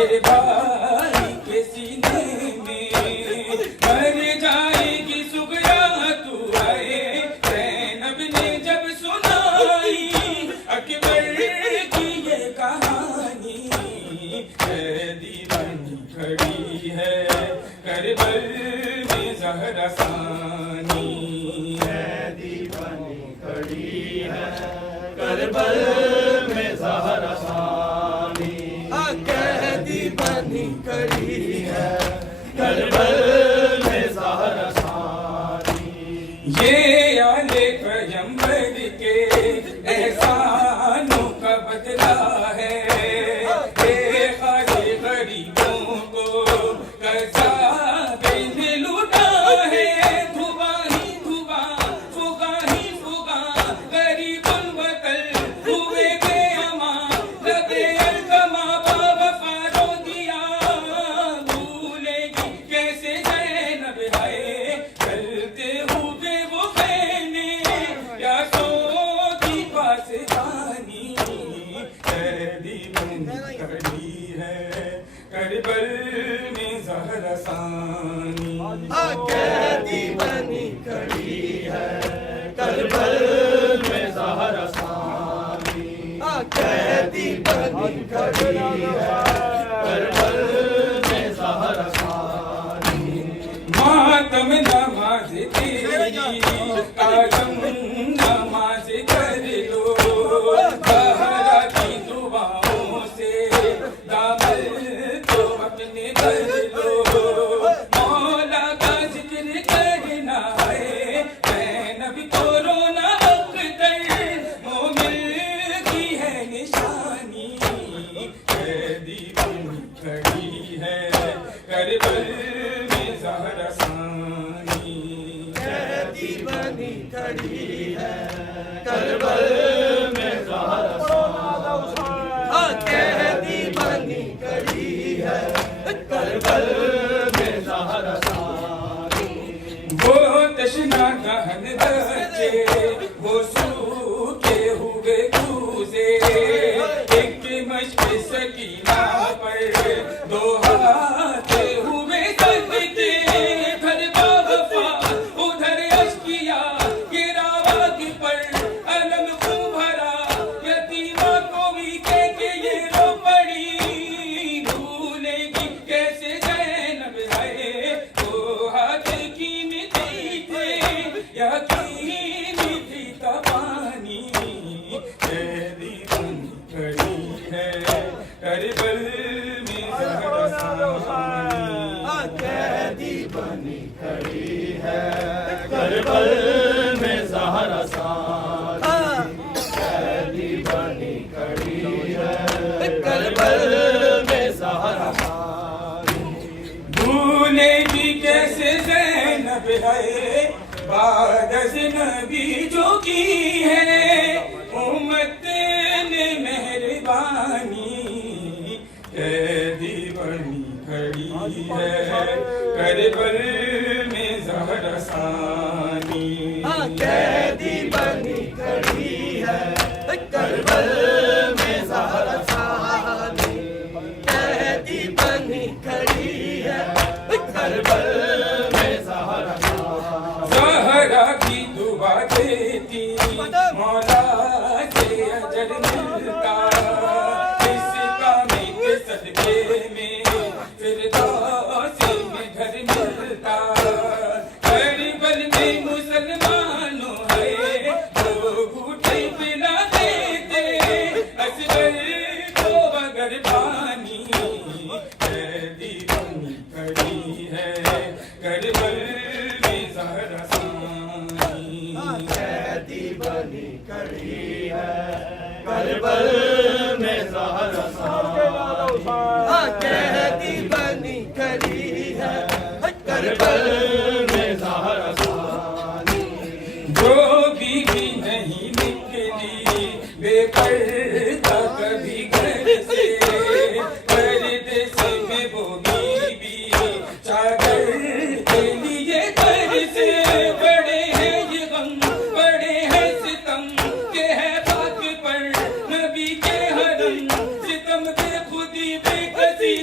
میرے بھائی کے سینے میں مر جائے گی سغرا تو آئے زینب نے جب سنائی اکبر کی یہ کہانی قیدی بنی کھڑی ہے کربل میں زہرا ثانی قیدی بنی کھڑی ہے کربل میں زہرا ثانی قیدی بنی کھڑی ہے کربل میں زہرا ثانی یہ آل پیغمبر کے احسانوں کا بدلہ ہے یہ خالی غریبوں کو قذاب نے لوٹا ہے دھواں ہی دھواں فغاں ہی فغاں غریب الوطن ہوئے بے امان لبے الکما باوفا رو دیا بھولے گی کیسے زینب ہے چلتے ہوئے وہ بہنے یا سو کی پاس جانی قیدی بنی کھڑی ہے کربل میں زہرا ثانی قیدی بنی کھڑی ہے کربل میں زہرا ثانی قیدی بنی کھڑی ہے کربل میں زہرا ثانی ماتم نماز تیری آدم نماز کر لو زہرا کی دعاؤں سے دامن تو اپنے بھر لو مولا کا ذکر کرنا ہے زینب کو رونا اختر مومن کی ہے نشانی قیدی بنی کھڑی ہے کربل میں زہرا ثانی قیدی بنی کھڑی ہے کربل میں زہرا ثانی قیدی بنی کھڑی ہے کربل میں زہرا ثانی وہ تشنا دہن بچے وہ سوکھے ہوئے کوزے ایک مشق سکینہ پر دو ہاتھ ہوئے صدقے ادھر باوفا ادھر اشکیا گرا واگ پر علم خون بھرا یتیمہ کو بھی کہہ کے یہ رو پڑی بھولے گی کیسے زینب ہے تو ہاتھ کی مٹی تھے یقین تھی تبانی قیدی بنی کھڑی ہے کربل میں زہرا ثانی قیدی بنی کھڑی ہے کربل میں زہرا ثانی قیدی بنی کھڑی ہے کربل میں زہرا ثانی بھولے گی کیسے زینب ہے بعد از نبی جو کی ہے امت نے مہربانی قیدی بنی کھڑی ہے کربل میں زہرا ثانی قیدی بنی کھڑی ہے کربل میں زہرا ثانی قیدی بنی کھڑی ہے کربل میں زہرا ثانی زہرا کی دعا دیتی مولا سے اجر ملتا اس کام کے صدقے میں فردوس میں گھر ملتا کربل میں مسلمانوں ہے لوگ اٹھے پلا دیتے اصغر کو اگر پانی قیدی بنی کھڑی ہے کربل میں زہرا ثانی قیدی بنی کھڑی ہے کربل میں زہرا ثانی قیدی بنی کھڑی ہے کربل میں زہرا ثانی جو بھی نہیں نکلی بے پردہ کبھی گھر سے پردے میں وہ بیوی چادر کے لیے گھر سے بڑے ہیں یہ غم بڑے ہیں ستم کہ ہے خاک پر نبی کے حرم ستم بے خودی بے کسی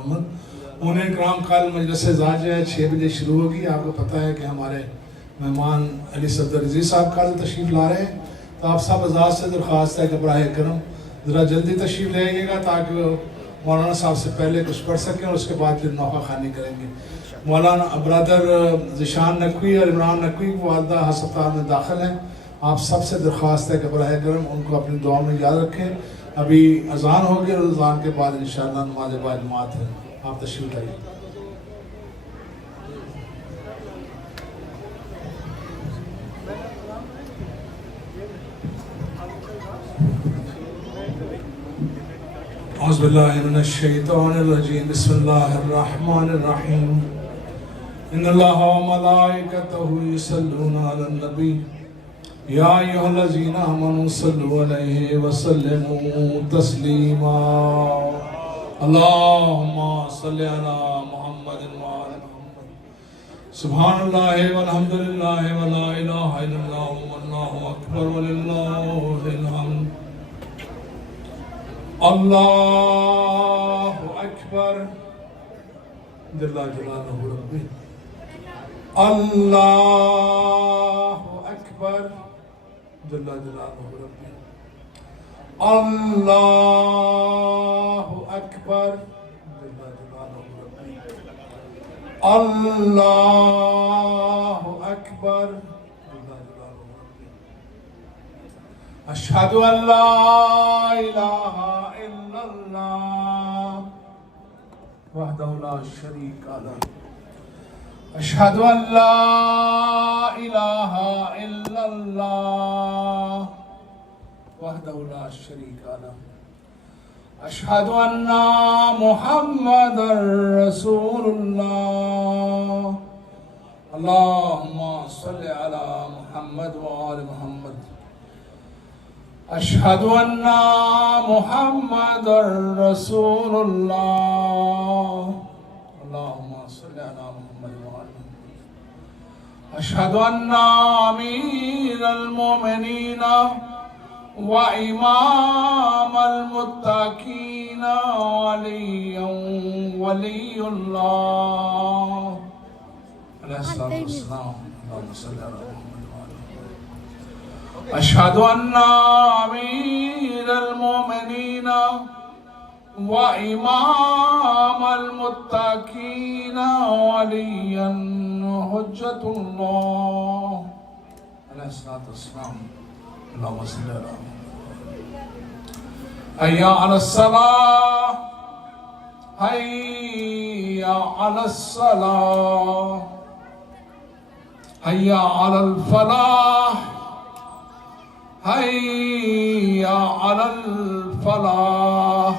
محمد. انہیں کرام کال مجلس زاجہ 6 بجے شروع ہوگی. آپ کو پتہ ہے کہ ہمارے مہمان علی صفدر رضوی صاحب کل تشریف لا رہے ہیں, تو آپ سب حضرات سے درخواست ہے کہ براہ کرم ذرا جلدی تشریف لے آئیے گا تاکہ مولانا صاحب سے پہلے کچھ پڑھ سکیں اور اس کے بعد پھر نوحہ خوانی کریں گے. مولانا برادر ذیشان نقوی اور عمران نقوی کی والدہ ہسپتال میں داخل ہیں. آپ سب سے درخواست ہے کہ براہ کرم ان کو اپنی دعا میں یاد رکھیں. ابھی اذان ہوگی اور اذان کے بعد انشاءاللہ نماز با جماعت ہے. آپ تشریف لائیے. اعوذ باللہ من الشیطان الرجیم. بسم اللہ الرحمن الرحیم. ان اللہ و ملائکتہ یصلون علی النبی یا ایھا الذین آمنوا صلوا علیہ وسلموا تسلیما. اللہم صل علی محمد وعلی محمد. سبحان اللہ والحمدللہ ولا الہ الا اللہ واللہ اکبر وللہ الحمد. اللہ اکبر جل جلالہ ربی. اللہ اکبر جل جلالہ ربی. اللہ اکبر جل جلالہ ربی. اللہ اکبر جل جلالہ ربی. اشہد ان لا الہ الا اللہ وحدہ لا شریک لہ. اشہد ان لا الہ الا اللہ وحدہ لا شریک لہ. اشہد ان محمد رسول اللہ. اللہم صل علی محمد وآل محمد. اشہد ان محمد رسول اللہ. اللہم صل علی محمد وآل محمد. اشہد ان امیر المومنین و امام المتقین علی ولی اللہ علیہ الصلوۃ والسلام. اللہم صل علی محمد. اشہد ان امیر المومنین و امام المتقین علی حجت اللہ علیہ الصلوۃ والسلام. اللہم صل علی محمد. حی علی الصلاۃ حی علی الصلاۃ حی علی الفلاح حی علی الفلاح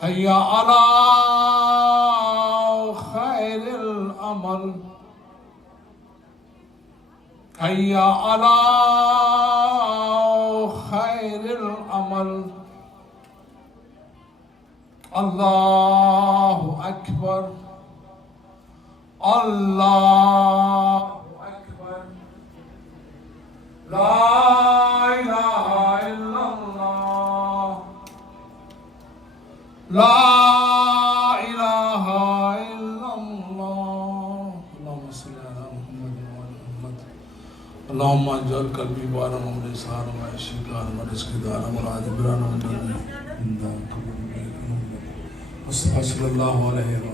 حی علی خیر العمل حی علی خیر العمل. اللہ اکبر. اللہ لا الہ الا اللہ. لا الہ الا اللہ. اللہم صل علی محمد وعلی محمد. اللہم اجعل قلبی بارا ولسانا وعیشی دارا ورزقی دارا مراد برانا ونبی مصطفیٰ صلی اللہ علیہ وسلم.